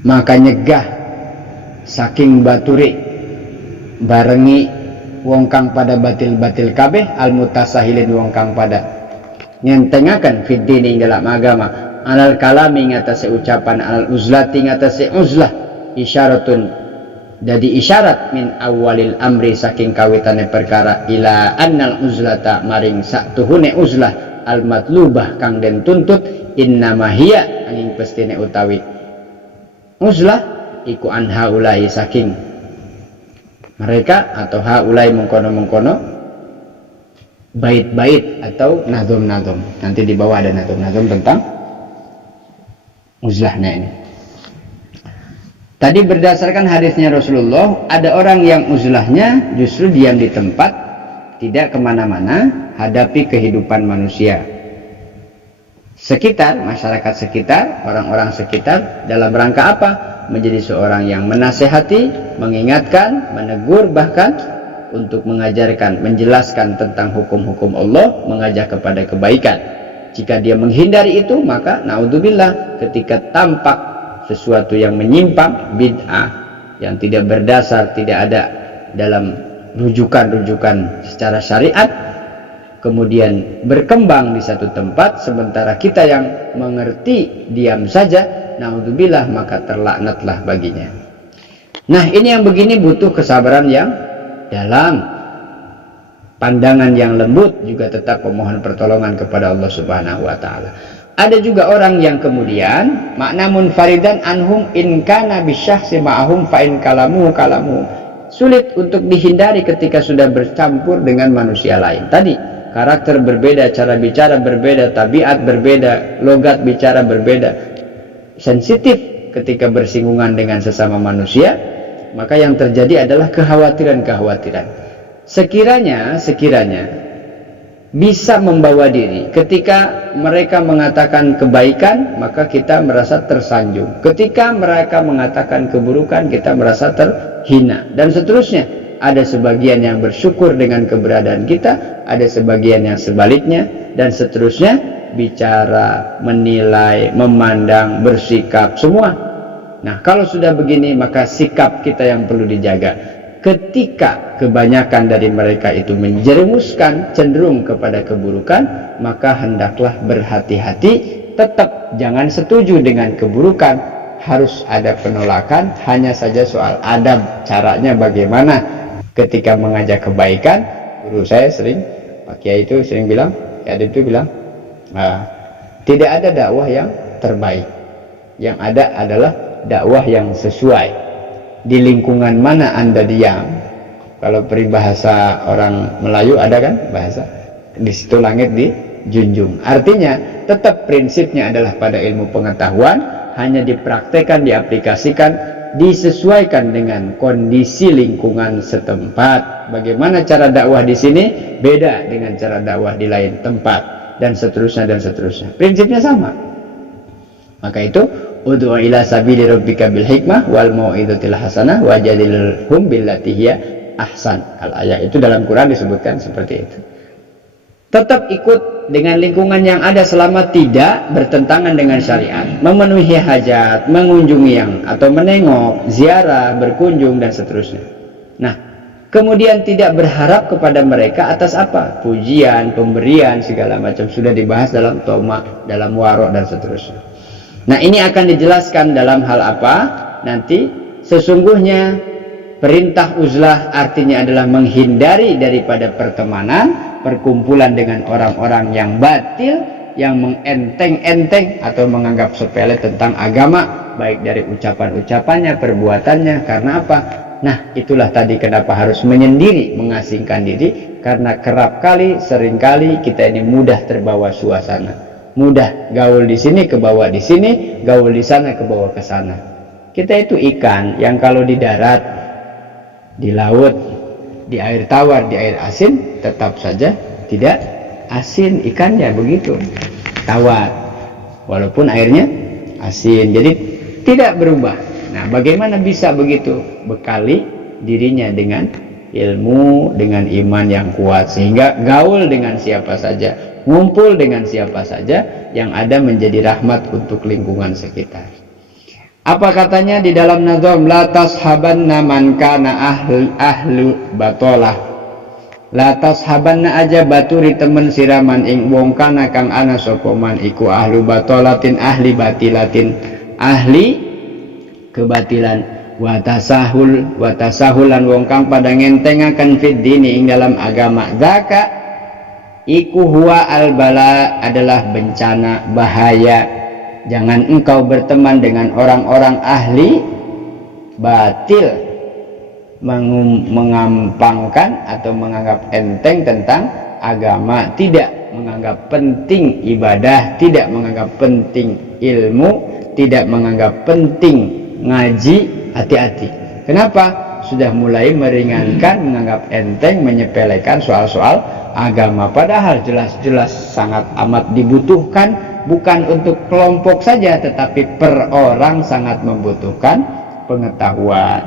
maka nyegah saking baturi barengi wong kang pada batil-batil kabeh al mutasahilin wong kang pada nyentengaken fid dini dalam agama alal kalami ngatasi ucapan alal uzlati ngatasi uzlah isyaratun jadi isyarat min awalil amri saking kawitane perkara ila annal uzlata maring satuhune uzlah al matlubah kang den tuntut innama hiya angin pestine utawi uzlah iku an haulai saking mereka atau haulai mengkono-mengkono bait-bait atau nazom-nazom. Nanti di bawah ada nazom-nazom tentang uzlahnya ini. Tadi berdasarkan hadisnya Rasulullah, ada orang yang uzlahnya justru diam di tempat, tidak kemana-mana, hadapi kehidupan manusia sekitar, masyarakat sekitar, orang-orang sekitar, dalam rangka apa? Menjadi seorang yang menasehati, mengingatkan, menegur, bahkan untuk mengajarkan, menjelaskan tentang hukum-hukum Allah, mengajak kepada kebaikan. Jika dia menghindari itu, maka naudzubillah, ketika tampak sesuatu yang menyimpang, bid'ah, yang tidak berdasar, tidak ada dalam rujukan-rujukan secara syariat, kemudian berkembang di satu tempat, sementara kita yang mengerti diam saja, naudzubillah, maka terlaknatlah baginya. Nah, ini yang begini butuh kesabaran yang dalam, pandangan yang lembut, juga tetap memohon pertolongan kepada Allah Subhanahu wa taala. Ada juga orang yang kemudian makna munfaridan anhum in kana bisyahsi ma'ahum fa in kalamu sulit untuk dihindari ketika sudah bercampur dengan manusia lain. Tadi karakter berbeda, cara bicara berbeda, tabiat berbeda, logat bicara berbeda, sensitif ketika bersinggungan dengan sesama manusia, maka yang terjadi adalah kekhawatiran-kekhawatiran. Sekiranya bisa membawa diri ketika mereka mengatakan kebaikan, maka kita merasa tersanjung. Ketika mereka mengatakan keburukan, kita merasa terhina, dan seterusnya. Ada sebagian yang bersyukur dengan keberadaan kita, ada sebagian yang sebaliknya, dan seterusnya. Bicara, menilai, memandang, bersikap, semua. Nah, kalau sudah begini, maka sikap kita yang perlu dijaga. Ketika kebanyakan dari mereka itu menjerumuskan, cenderung kepada keburukan, maka hendaklah berhati-hati. Tetap jangan setuju dengan keburukan, harus ada penolakan. Hanya saja soal adab, caranya bagaimana ketika mengajak kebaikan. Guru saya sering, Pak Kiai itu sering bilang, itu bilang, tidak ada dakwah yang terbaik, yang ada adalah dakwah yang sesuai. Di lingkungan mana Anda diam, kalau peribahasa orang Melayu ada kan bahasa, di situ langit dijunjung. Artinya tetap prinsipnya adalah pada ilmu pengetahuan, hanya dipraktekkan, diaplikasikan, disesuaikan dengan kondisi lingkungan setempat. Bagaimana cara dakwah di sini beda dengan cara dakwah di lain tempat, dan seterusnya dan seterusnya. Prinsipnya sama. Maka itu ud'u ila sabili rabbika bil hikmah wal mau'izatil hasanah wajadilhum billati hiya ahsan. Al-ayat itu dalam Quran disebutkan seperti itu. Tetap ikut dengan lingkungan yang ada selama tidak bertentangan dengan syariat, memenuhi hajat, mengunjungi yang atau menengok, ziarah, berkunjung dan seterusnya. Nah, kemudian tidak berharap kepada mereka atas apa? Pujian, pemberian, segala macam sudah dibahas dalam toma, dalam warok dan seterusnya. Nah, ini akan dijelaskan dalam hal apa? Nanti sesungguhnya perintah uzlah artinya adalah menghindari daripada pertemanan, perkumpulan dengan orang-orang yang batil, yang mengenteng-enteng atau menganggap sepele tentang agama, baik dari ucapan-ucapannya, perbuatannya. Karena apa? Nah, itulah tadi kenapa harus menyendiri, mengasingkan diri, karena kerap kali, seringkali kita ini mudah terbawa suasana. Mudah gaul di sini ke bawah di sini, gaul di sana ke bawah ke sana. Kita itu ikan yang kalau di darat, di laut, di air tawar, di air asin, tetap saja tidak asin, ikannya begitu tawar walaupun airnya asin, jadi tidak berubah. Nah, bagaimana bisa begitu? Bekali dirinya dengan ilmu, dengan iman yang kuat, sehingga gaul dengan siapa saja, ngumpul dengan siapa saja, yang ada menjadi rahmat untuk lingkungan sekitar. Apa katanya di dalam nazam? La tashabanna man kana ahlu batolah. La tashabanna aja baturi temen siraman ing wong kana kang ana sapa man iku ahlu batolatin, ahli batilatin, ahli kebatilan. Watasahulan wong kang pada ngentengaken fid dini ing dalam agama. Zaka iku huwa al bala adalah bencana, bahaya. Jangan engkau berteman dengan orang-orang ahli batil, mengampangkan atau menganggap enteng tentang agama, tidak menganggap penting ibadah, tidak menganggap penting ilmu, tidak menganggap penting ngaji. Hati-hati. Kenapa? Sudah mulai meringankan, menganggap enteng, menyepelekan soal-soal agama, padahal jelas-jelas sangat amat dibutuhkan, bukan untuk kelompok saja, tetapi per orang sangat membutuhkan pengetahuan.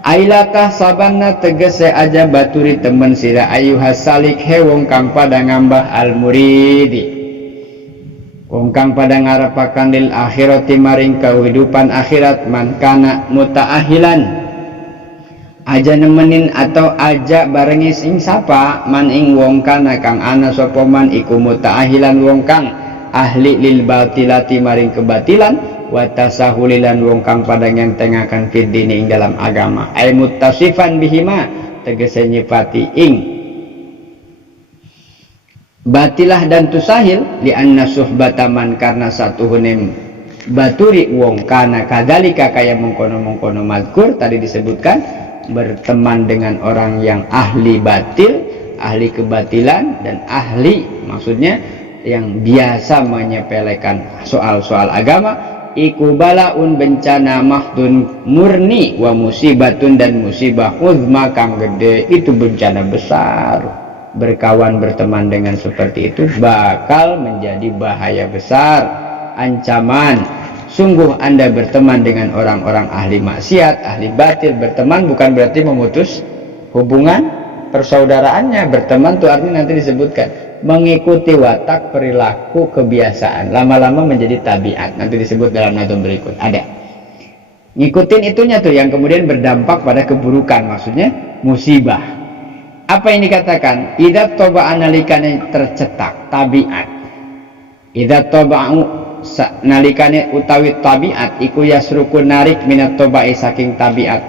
Ailatah sabanna tegese aja baturi temen sira ayuha salik hewong kang pada ngambah al muridi, wong kang pada ngarepakan lil akhirati maring kehidupan akhirat, man kana mutaahilan aja nemenin atau aja barengi sing sapa, man ing wong kana kang ana sapa man iku mutaahilan wong kang ahli lil batilati maring kebatilan, wa tasahulilan wong kang pada ngentengaken fid dini ing dalam agama, ay muttasifan bihima tegese nyipati ing batilah dan tusahil, li anna suhbataman karena satu hunim baturi wong kana kadalika kaya mengkono-mengkono mazkur tadi disebutkan, berteman dengan orang yang ahli batil, ahli kebatilan, dan ahli maksudnya yang biasa menyepelekan soal-soal agama, iku balaun bencana mahdun murni, wa musibatun dan musibah uzma kang gede, itu bencana besar. Berkawan berteman dengan seperti itu bakal menjadi bahaya besar, ancaman. Sungguh Anda berteman dengan orang-orang ahli maksiat, ahli batil. Berteman bukan berarti memutus hubungan persaudaraannya. Berteman itu artinya nanti disebutkan mengikuti watak, perilaku, kebiasaan, lama-lama menjadi tabiat. Nanti disebut dalam nazam berikut ada. Ngikutin itunya tuh yang kemudian berdampak pada keburukan, maksudnya musibah. Apa yang dikatakan? Idza toba analikane tercetak tabiat. Idza toba'u nalikane utawi tabiat iku yasruku narik minat toba'i saking tabiat.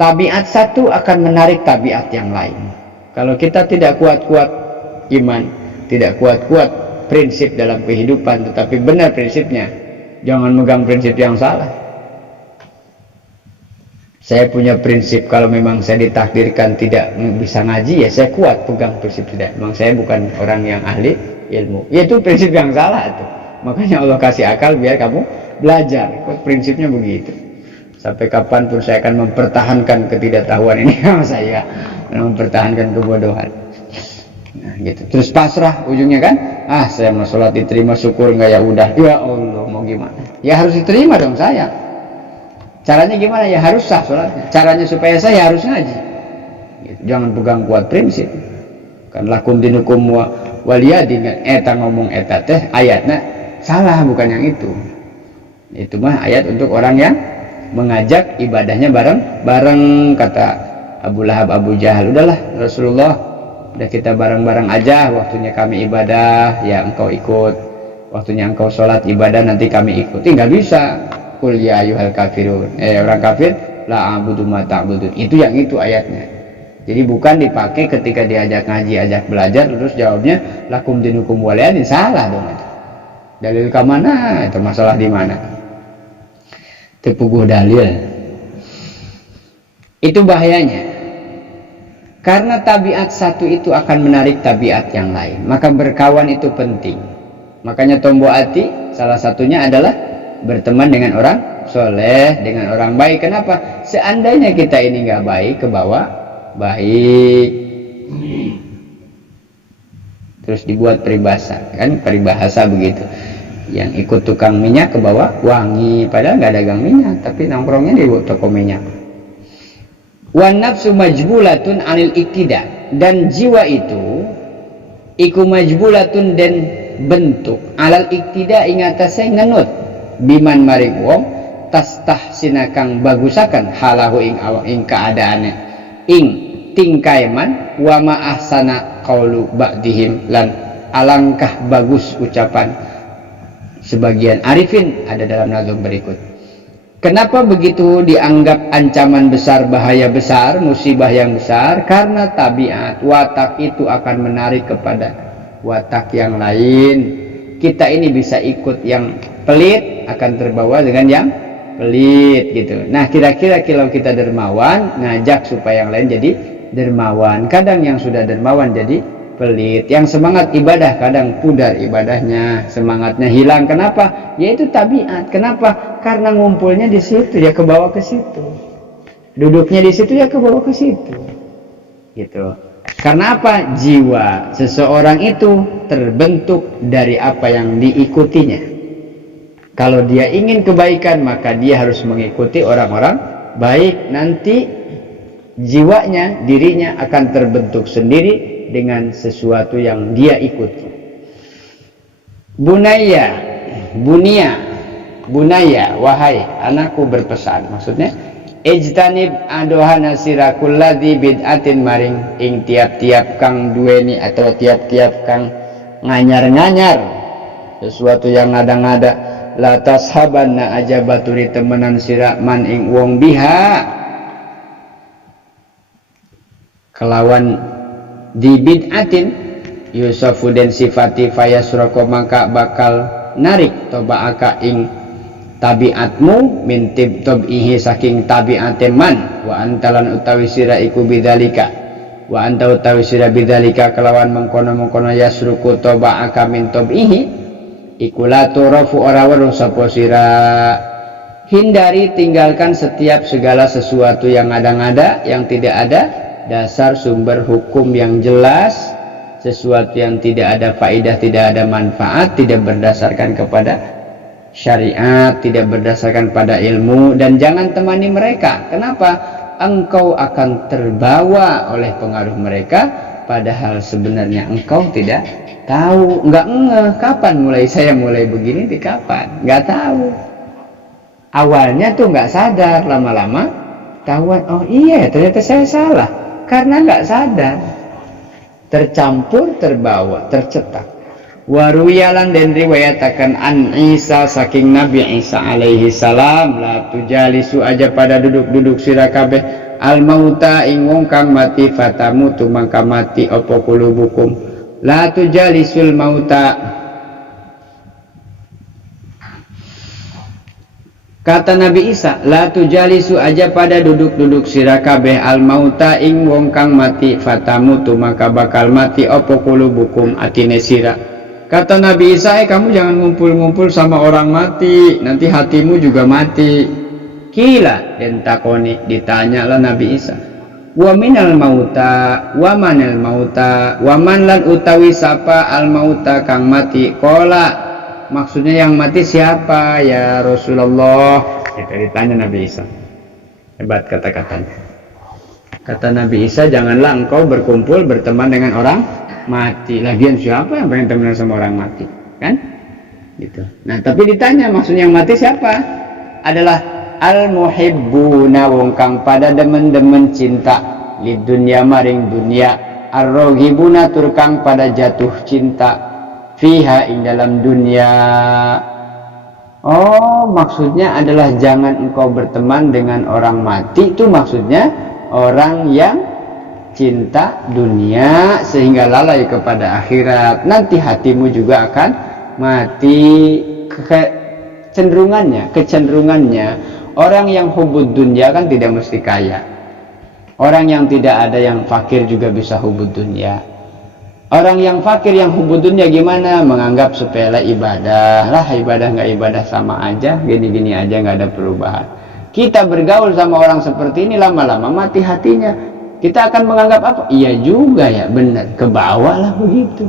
Tabiat satu akan menarik tabiat yang lain. Kalau kita tidak kuat-kuat iman, tidak kuat-kuat prinsip dalam kehidupan, tetapi benar prinsipnya, jangan megang prinsip yang salah. Saya punya prinsip, kalau memang saya ditakdirkan tidak bisa ngaji, ya saya kuat pegang prinsip tidak. Memang saya bukan orang yang ahli ilmu. Ya itu prinsip yang salah itu. Makanya Allah kasih akal biar kamu belajar. Prinsipnya begitu. Sampai kapanpun saya akan mempertahankan ketidaktahuan ini sama saya, mempertahankan kebodohan. Nah, gitu. Terus pasrah ujungnya kan? Ah, saya mau sholat diterima, syukur enggak, ya udah. Ya Allah, mau gimana? Ya harus diterima dong saya. Caranya gimana? Ya harus sah sholatnya. Caranya supaya sah ya harus ngaji. Gitu. Jangan pegang kuat prinsip. Kan lakum dinukum waliyadin. Eta ngomong eta teh ayatnya salah, bukan yang itu. Itu mah ayat untuk orang yang mengajak ibadahnya bareng-bareng, kata Abu Lahab, Abu Jahal. Udahlah Rasulullah, udah kita bareng-bareng aja. Waktunya kami ibadah, ya engkau ikut. Waktunya engkau sholat ibadah, nanti kami ikuti. Nggak bisa. Qul ya ayyuhal kafirun. Orang kafir la a'budu ma ta'budun. Itu yang itu ayatnya. Jadi bukan dipakai ketika diajak ngaji, ajak belajar, terus jawabnya lakum dinukum waliyadin. Salah dong itu. Dalil ke mana? Itu masalah di mana? Tepuguh dalil. Itu bahayanya. Karena tabiat satu itu akan menarik tabiat yang lain. Maka berkawan itu penting. Makanya tombo ati salah satunya adalah berteman dengan orang soleh, dengan orang baik. Kenapa? Seandainya kita ini nggak baik, ke bawah baik. terus dibuat peribahasa, kan peribahasa begitu. Yang ikut tukang minyak ke bawah wangi, padahal nggak dagang minyak, tapi nongkrongnya di toko minyak. Wan nafsu majbulatun anil iktida, dan jiwa itu iku majbulatun dan bentuk alal iktida ing atase ngenut biman maring wong tastahsina kang bagusaken halahu ing keadaane ing tingkaiman wa ma ahsana qaulu ba'dihim, lan alangkah bagus ucapan sebagian arifin ada dalam nazm berikut. Kenapa begitu dianggap ancaman besar, bahaya besar, musibah yang besar? Karena tabiat watak itu akan menarik kepada watak yang lain. Kita ini bisa ikut yang pelit, akan terbawa dengan yang pelit gitu. Nah, kira-kira kalau kita dermawan, ngajak supaya yang lain jadi dermawan. Kadang yang sudah dermawan jadi pelit, yang semangat ibadah kadang pudar ibadahnya, semangatnya hilang. Kenapa? Yaitu tabiat. Kenapa? Karena ngumpulnya di situ, ya ke bawah ke situ. Duduknya di situ, ya ke bawah ke situ. Gitu. Karena apa? Jiwa seseorang itu terbentuk dari apa yang diikutinya. Kalau dia ingin kebaikan, maka dia harus mengikuti orang-orang baik. Nanti jiwanya, dirinya akan terbentuk sendiri dengan sesuatu yang dia ikuti. Bunaya, wahai anakku berpesan. Maksudnya, ijtanib adohana sirakul ladzi bid'atin maring ing tiap-tiap kang duweni atau tiap-tiap kang nganyar-nganyar sesuatu yang ngada-ngada. La tashabanna aja baturi temenan sira man ing wong biha kelawan di bid'atin yusufu dan sifati fayasroko, maka bakal narik toba'aka ing tabiatmu min tibtobihi saking tabiate man wa antalan utawi sira iku bidzalika wa anta utawi sira bidzalika kelawan mengkono-mengkono yasruku toba'aka min tobihi iku la turafu ora weruh sapa sira. Hindari, tinggalkan setiap segala sesuatu yang ada-ada, yang tidak ada dasar sumber hukum yang jelas, sesuatu yang tidak ada faidah, tidak ada manfaat, tidak berdasarkan kepada syariat, tidak berdasarkan pada ilmu, dan jangan temani mereka. Kenapa? Engkau akan terbawa oleh pengaruh mereka, padahal sebenarnya engkau tidak tahu, nggak ngeh kapan saya mulai begini, di kapan, nggak tahu. Awalnya tuh nggak sadar, lama-lama tahuan, oh iya ternyata saya salah. Karena nggak sadar, tercampur, terbawa, tercetak. Waruyalan dan riwayatakan an Isa saking Nabi Isa alaihi salam, la tujalisu aja pada duduk-duduk sira kabeh al mauta ing wong kang mati fatamutu mangka mati apa kulubukum. La tujalisul mauta. Kata Nabi Isa, la tujalisu aja pada duduk-duduk sira kabeh al mauta ing wong kang mati fatamutu maka bakal mati apa kulubukum atine sira. Kata Nabi Isa, kamu jangan ngumpul-ngumpul sama orang mati, nanti hatimu juga mati. Kila dan takoni, ditanyalah Nabi Isa, wa minal mauta wa manal mauta wa man lan utawi sapa al mauta kang mati. Kola, maksudnya yang mati siapa ya Rasulullah? Itu ditanya Nabi Isa. Hebat kata-katanya. Kata Nabi Isa, janganlah engkau berkumpul berteman dengan orang mati. Lagian siapa yang pengen temenan sama orang mati, kan? Gitu. Nah, tapi ditanya maksudnya yang mati siapa? Adalah al-muhibbuna wong kang pada demen-demen cinta li dunya maring dunia, ar-raghibuna tur kang pada jatuh cinta fiha ing dalam dunia. Oh, maksudnya adalah jangan engkau berteman dengan orang mati. Itu maksudnya orang yang cinta dunia sehingga lalai kepada akhirat. Nanti hatimu juga akan mati. Kecenderungannya orang yang hubud dunia kan tidak mesti kaya. Orang yang tidak ada, yang fakir juga bisa hubud dunia. Orang yang fakir yang hubud dunia gimana? Menganggap sepele ibadah. Lah ibadah nggak ibadah sama aja, gini-gini aja, nggak ada perubahan. Kita bergaul sama orang seperti ini, lama-lama mati hatinya. Kita akan menganggap apa? Iya juga ya, benar. Ke bawah lah begitu.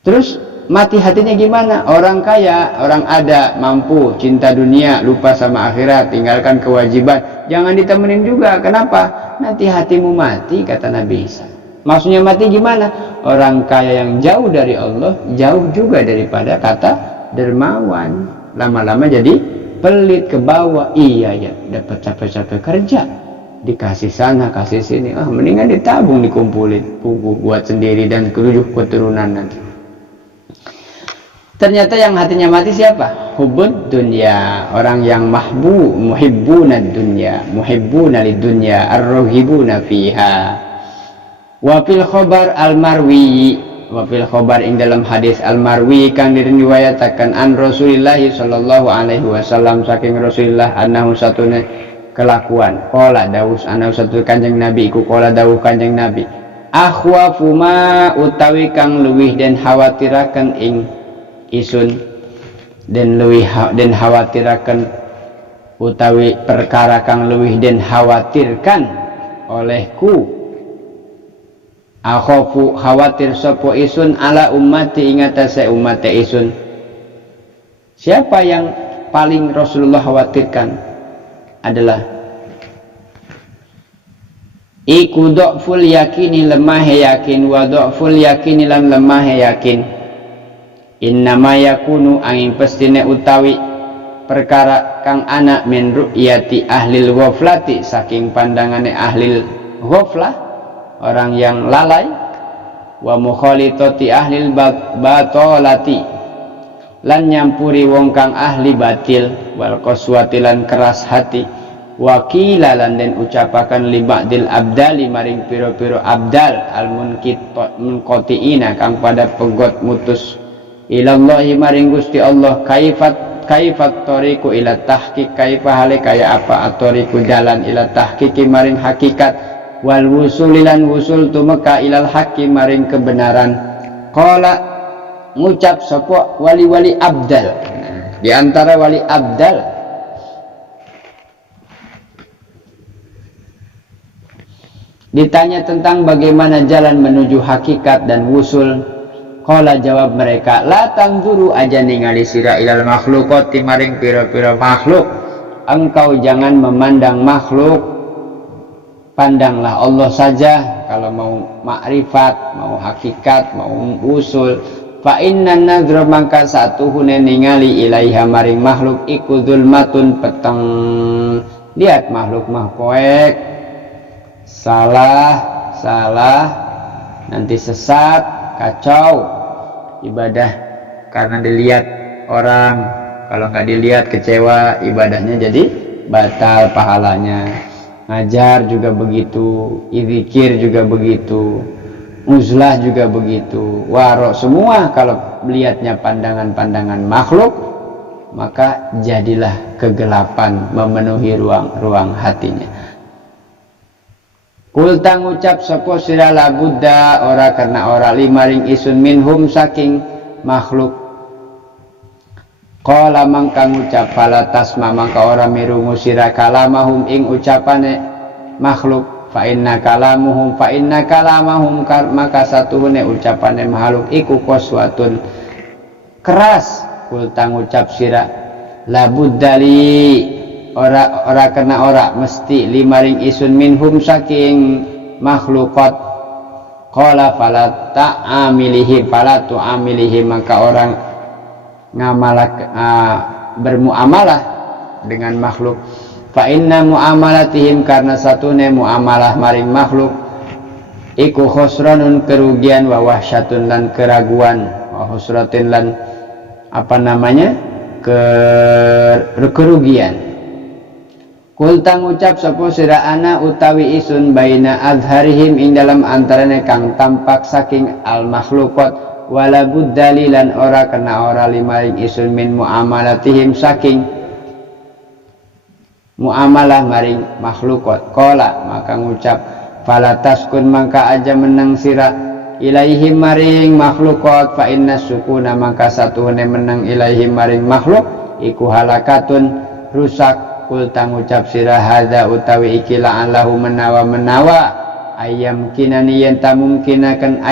Terus mati hatinya gimana? Orang kaya, orang ada, mampu, cinta dunia, lupa sama akhirat, tinggalkan kewajiban. Jangan ditemenin juga. Kenapa? Nanti hatimu mati, kata Nabi Isa. Maksudnya mati gimana? Orang kaya yang jauh dari Allah, jauh juga daripada kata dermawan. Lama-lama jadi pelit ke bawah. Iya ya, dapat capek-capek kerja, dikasih sana, kasih sini. Mendingan ditabung, dikumpulin, buat sendiri dan ketujuh keturunan nanti. Ternyata yang hatinya mati siapa? Hubud dunya, orang yang muhibbuna dunya, muhibbuna lidunya, ar-raghibuna fiha. Wa fil khabar al-marwi, wa fil khabar ing dalam hadis al-marwi kang diriwayataken an Rasulillah sallallahu alaihi wasallam saking Rasulullah annahu satune kelakuan. Qala dawus anahu satu Kanjeng Nabi iku qala dawuh Kanjeng Nabi. Akhwafu ma utawi kang luwih den khawatiraken ing isun den luwih den khawatiraken utawi perkara kang luwih den khawatirkan olehku. Akhafu khawatir sapa isun ala ummati ingatase umat isun. Siapa yang paling Rasulullah khawatirkan adalah iku dhaful yakini lemah yakin wa dhaful yakini lan lemah yakin. Innama yakunu angin pestine utawi perkara kang anak min ru'yati ahlil ghaflati saking pandangane ahlil ghaflah, orang yang lalai, wa mukhalithati ahlil batolati lan nyampuri wong kang ahli batil, wal qaswati lan keras hati, wa qila lan den ucapaken li ba'dil abdali maring piro-piro abdal al munqatiina kang pada pegot mutus ilallahi maring Gusti Allah. Kaifat tariqu ila tahqiq, kaifa hale kaya apa atoriku jalan ila tahqiqi maring hakikat, wal wusulilan wusul tumeka ilal haqqi maring kebenaran. Qala ngucap sapa wali-wali abdal, di antara wali abdal ditanya tentang bagaimana jalan menuju hakikat dan wusul. Qala jawab mereka, la tanzuru aja ningali sira ilal makhluqati maring pira-pira makhluk. Engkau jangan memandang makhluk, pandanglah Allah saja. Kalau mau makrifat, mau hakikat, mau usul. Fa innan nazra mangka satuhune ningali ilaiha maring makhluk iku zulmatun peteng. Lihat makhluk mah poek, salah nanti sesat, kacau ibadah karena dilihat orang. Kalau nggak dilihat kecewa, ibadahnya jadi batal pahalanya. Ngajar juga begitu, idzikir juga begitu, uzlah juga begitu, waro semua. Kalau melihatnya pandangan-pandangan makhluk, maka jadilah kegelapan memenuhi ruang hatinya. Kulta ngucap sapa sira la buddha ora karena ora limaring isun minhum saking makhluk. Qala mangka ngucap fala tasma mangka ora mirungu sira kalamahum ing ucapane makhluk. Fa inna kalamahum maka satuhune ucapane makhluk iku qaswatun keras. Kulta ngucap sira la buddali ora kena ora mesti limaring isun minhum saking makhlukat. Qala fala tu'amilihi maka orang bermuamalah dengan makhluk. Fa inna muamalatihim karena satune muamalah maring makhluk iku khusranun kerugian wa wahsyatun lan keraguan wa husratin lan kerugian. Kulta ngucap sapa sira ana utawi isun baina azharihim ing dalam antarane kang tampak saking al makhluqat wala buddalilan ora kena ora limaring isun min muamalatihim saking muamalah maring makhluqat. Qala maka ngucap fala taskun mangka aja menang sira ilaihim maring makhluqat fa inna sukuna mangka satuhune menang ilaihim maring makhluk iku halakatun rusak. Kulta ngucap sira hadza utawi iki la allahu menawa ayam kinani yen tamumkinakan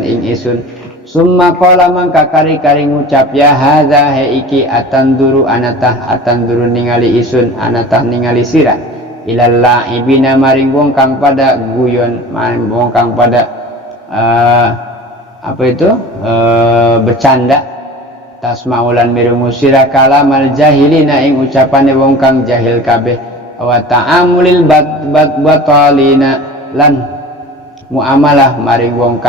ing isun. Summa qala mangka kari-kari ngucap ya hadza he iki atanduru ningali isun anatah ningali sira ilal laibina maring wong kang pada guyon maring wong kang pada bercanda tasmaulan mirungu sira kalamal jahilina ing ucapane wong kang jahil kabeh wa ta'amulil batalina lan muamalah maring wong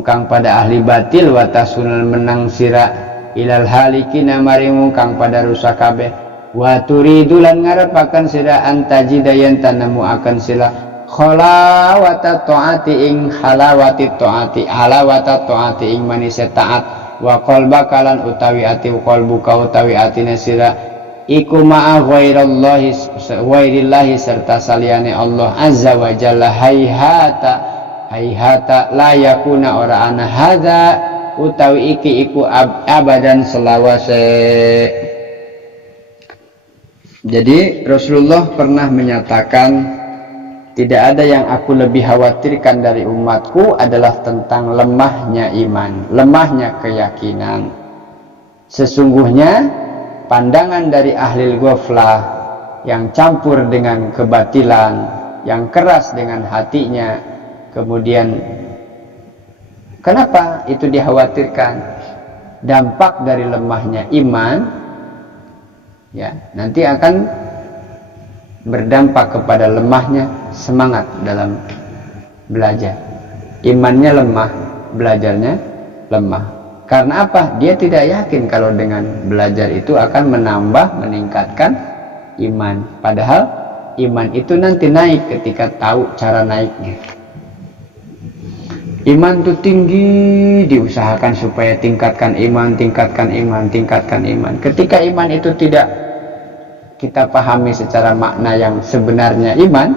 kang pada ahli batil wa tasunal menang sira ilal halikina maring wong kang pada rusak kabeh wa turidu lan ngarepaken sira antajidayan tanamu akan sira halawata taati ing halawati taati ing manise taat wa qalbaka lan utawi ati qalbuka utawi atine sira iku ma'a ghairillahi serta saliyane Allah azza wa jalla hayhata la yakuna ora ana hadza utawi iki iku abadan selawase. Jadi Rasulullah pernah menyatakan tidak ada yang aku lebih khawatirkan dari umatku adalah tentang lemahnya iman, lemahnya keyakinan. Sesungguhnya pandangan dari ahli ghaflah yang campur dengan kebatilan, yang keras dengan hatinya. Kemudian kenapa itu dikhawatirkan? Dampak dari lemahnya iman ya nanti akan berdampak kepada lemahnya semangat dalam belajar. Imannya lemah, belajarnya lemah. Karena apa? Dia tidak yakin kalau dengan belajar itu akan meningkatkan iman. Padahal iman itu nanti naik ketika tahu cara naiknya. Iman itu tinggi, diusahakan supaya tingkatkan iman. Ketika iman itu tidak kita pahami secara makna yang sebenarnya iman,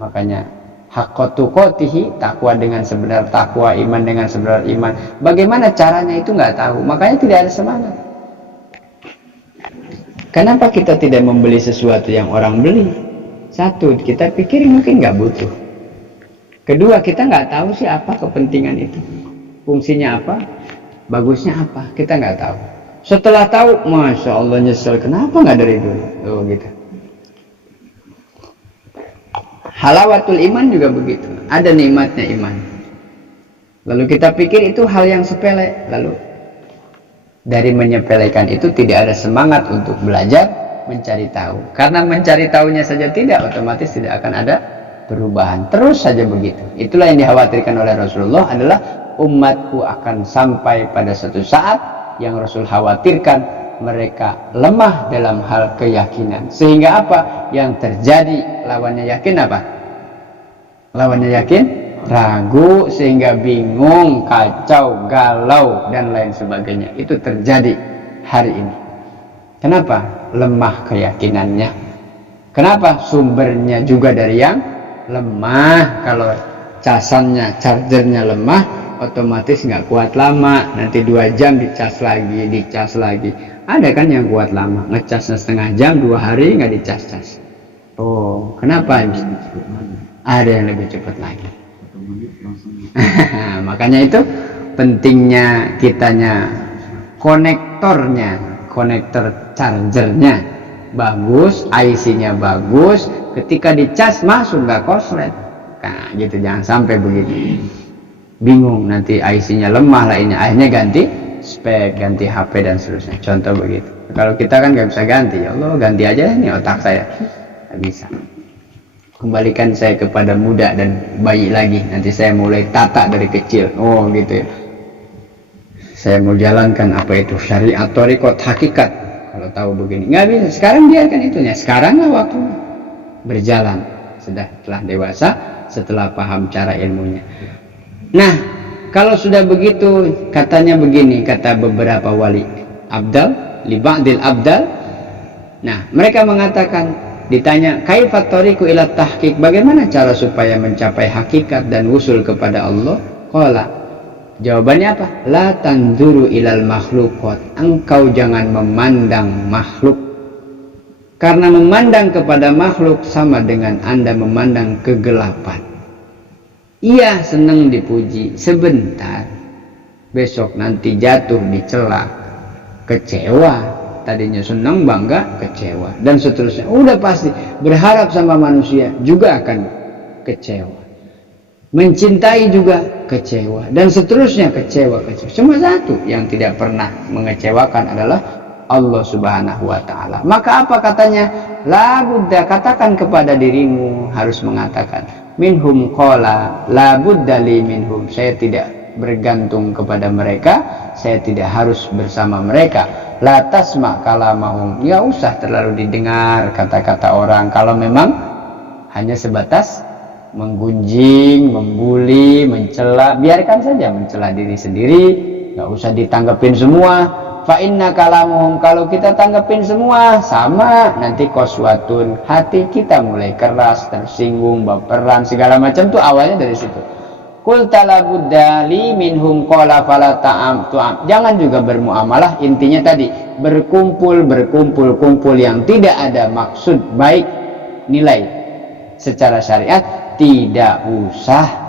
makanya haqqa tuqatihi, takwa dengan sebenar takwa, iman dengan sebenar iman. Bagaimana caranya itu nggak tahu, makanya tidak ada semangat. Kenapa kita tidak membeli sesuatu yang orang beli? Satu, kita pikir mungkin nggak butuh. Kedua, kita nggak tahu sih apa kepentingan itu, fungsinya apa, bagusnya apa, kita nggak tahu. Setelah tahu, masya Allah nyesel, kenapa nggak dari dulu? Oh gitu. Halawatul iman juga begitu, ada nikmatnya iman. Lalu kita pikir itu hal yang sepele, lalu dari menyepelekan itu tidak ada semangat untuk belajar, mencari tahu. Karena mencari tahunya saja tidak, otomatis tidak akan ada perubahan, terus saja begitu. Itulah yang dikhawatirkan oleh Rasulullah adalah umatku akan sampai pada suatu saat yang Rasul khawatirkan mereka lemah dalam hal keyakinan. Sehingga apa? Yang terjadi lawannya yakin apa? Lawannya yakin ragu, sehingga bingung, kacau, galau dan lain sebagainya. Itu terjadi hari ini. Kenapa? Lemah keyakinannya. Kenapa? Sumbernya juga dari yang lemah. Kalau casannya, chargernya lemah, otomatis nggak kuat lama. Nanti 2 jam dicas lagi. Ada kan yang kuat lama, ngecasnya setengah jam, 2 hari nggak dicas-cas. Oh, kenapa? Ada yang lebih cepat lagi. Makanya itu pentingnya kitanya konektor chargernya bagus, IC-nya bagus. Ketika dicas masuk, nggak koslet. Nah gitu, jangan sampai begitu. Bingung nanti IC-nya lemah lainnya, akhirnya ganti spek, ganti HP dan seterusnya. Contoh begitu. Kalau kita kan nggak bisa ganti, ya Allah ganti aja ini otak saya, nggak bisa. Kembalikan saya kepada muda dan bayi lagi. Nanti saya mulai tata dari kecil. Oh gitu ya. Saya mau jalankan apa itu syariat, thariqat, hakikat. Kalau tahu begini, nggak bisa. Sekarang biarkan itunya. Sekarang lah waktu berjalan. Setelah dewasa, setelah paham cara ilmunya. Nah, kalau sudah begitu, katanya begini, kata beberapa wali abdal, li ba'dil abdal. Nah, mereka mengatakan, ditanya, kaifat thariqu ila tahqiq, bagaimana cara supaya mencapai hakikat dan wusul kepada Allah? Qala, jawabannya apa? La tanzuru ilal makhluqat, engkau jangan memandang makhluk. Karena memandang kepada makhluk sama dengan Anda memandang kegelapan. Ia senang dipuji sebentar, besok nanti jatuh dicela, kecewa. Tadinya senang, bangga, kecewa, dan seterusnya. Udah pasti berharap sama manusia juga akan kecewa. Mencintai juga kecewa, dan seterusnya kecewa. Cuma satu yang tidak pernah mengecewakan adalah Allah Subhanahu wa ta'ala. Maka apa katanya? La budda, katakan kepada dirimu, harus mengatakan minhum qala la budda li minhum, saya tidak bergantung kepada mereka, saya tidak harus bersama mereka. La tasma kalamahum, ya usah terlalu didengar kata-kata orang kalau memang hanya sebatas menggunjing, membuli, mencela. Biarkan saja mencela diri sendiri, nggak usah ditanggapin semua. Fa inna kalamuhum, kalau kita tanggapin semua sama, nanti qaswatun, hati kita mulai keras, tersinggung, baperan, segala macam tuh awalnya dari situ. Qul talabudda li minhum qala fala ta'am tu'am. Jangan juga bermuamalah, intinya tadi berkumpul yang tidak ada maksud baik nilai secara syariat, tidak usah.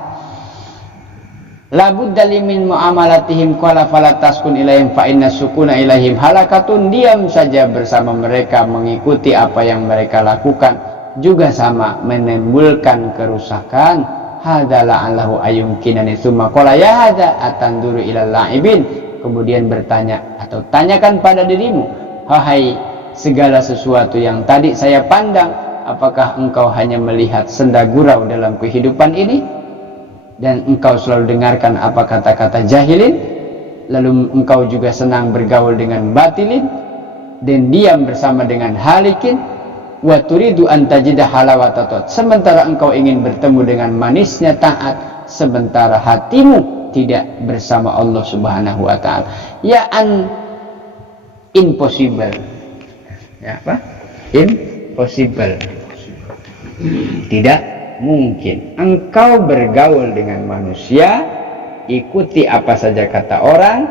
La budda min muamalatihim qala fala taskun ilaihim fa inna sukuna ilaihim halakatun. Diam saja bersama mereka, mengikuti apa yang mereka lakukan juga sama menimbulkan kerusakan. Hadza la'allahu ayumkinani tsumma qala ya hadza atanduru ilal la'ibin. Kemudian bertanya atau tanyakan pada dirimu, wahai segala sesuatu yang tadi saya pandang, apakah engkau hanya melihat senda gurau dalam kehidupan ini dan engkau selalu dengarkan apa kata-kata jahilin, lalu engkau juga senang bergaul dengan batilin dan diam bersama dengan halikin, wa turidu an tajida halawatatot, sementara engkau ingin bertemu dengan manisnya taat, sementara hatimu tidak bersama Allah Subhanahu wa ta'ala. Ya impossible. Ya apa? Impossible. Tidak mungkin engkau bergaul dengan manusia, ikuti apa saja kata orang,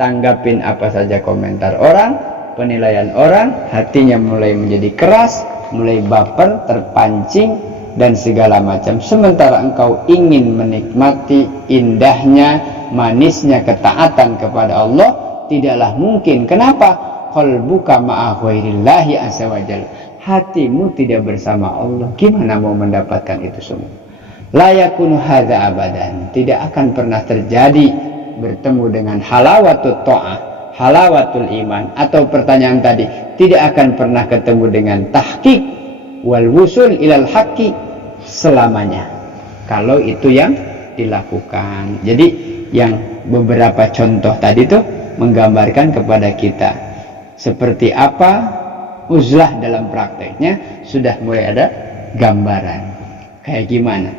tanggapin apa saja komentar orang, penilaian orang, hatinya mulai menjadi keras, mulai baper, terpancing dan segala macam, sementara engkau ingin menikmati indahnya, manisnya ketaatan kepada Allah, tidaklah mungkin. Kenapa? Qalbuka ma'a ghairillahi azza wajalla, hatimu tidak bersama Allah, gimana mau mendapatkan itu semua? La yakunu hadza abadan, tidak akan pernah terjadi bertemu dengan halawatul ta'ah, halawatul iman, atau pertanyaan tadi, tidak akan pernah ketemu dengan tahqiq wal wusul ilal haqqi selamanya kalau itu yang dilakukan. Jadi yang beberapa contoh tadi tuh menggambarkan kepada kita seperti apa uzlah dalam prakteknya, sudah mulai ada gambaran kayak gimana.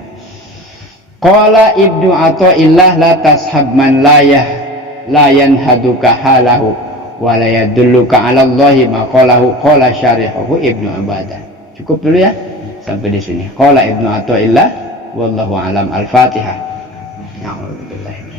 Qala Ibnu Athaillah la tashab man la yanhaduka halahu wa la yadulluka 'ala Allahi ma qalahu qala syarihuhu Ibnu Abadah. Cukup dulu ya sampai di sini. Qala Ibnu Athaillah wallahu alam. Al-Fatihah. A'udzubillahi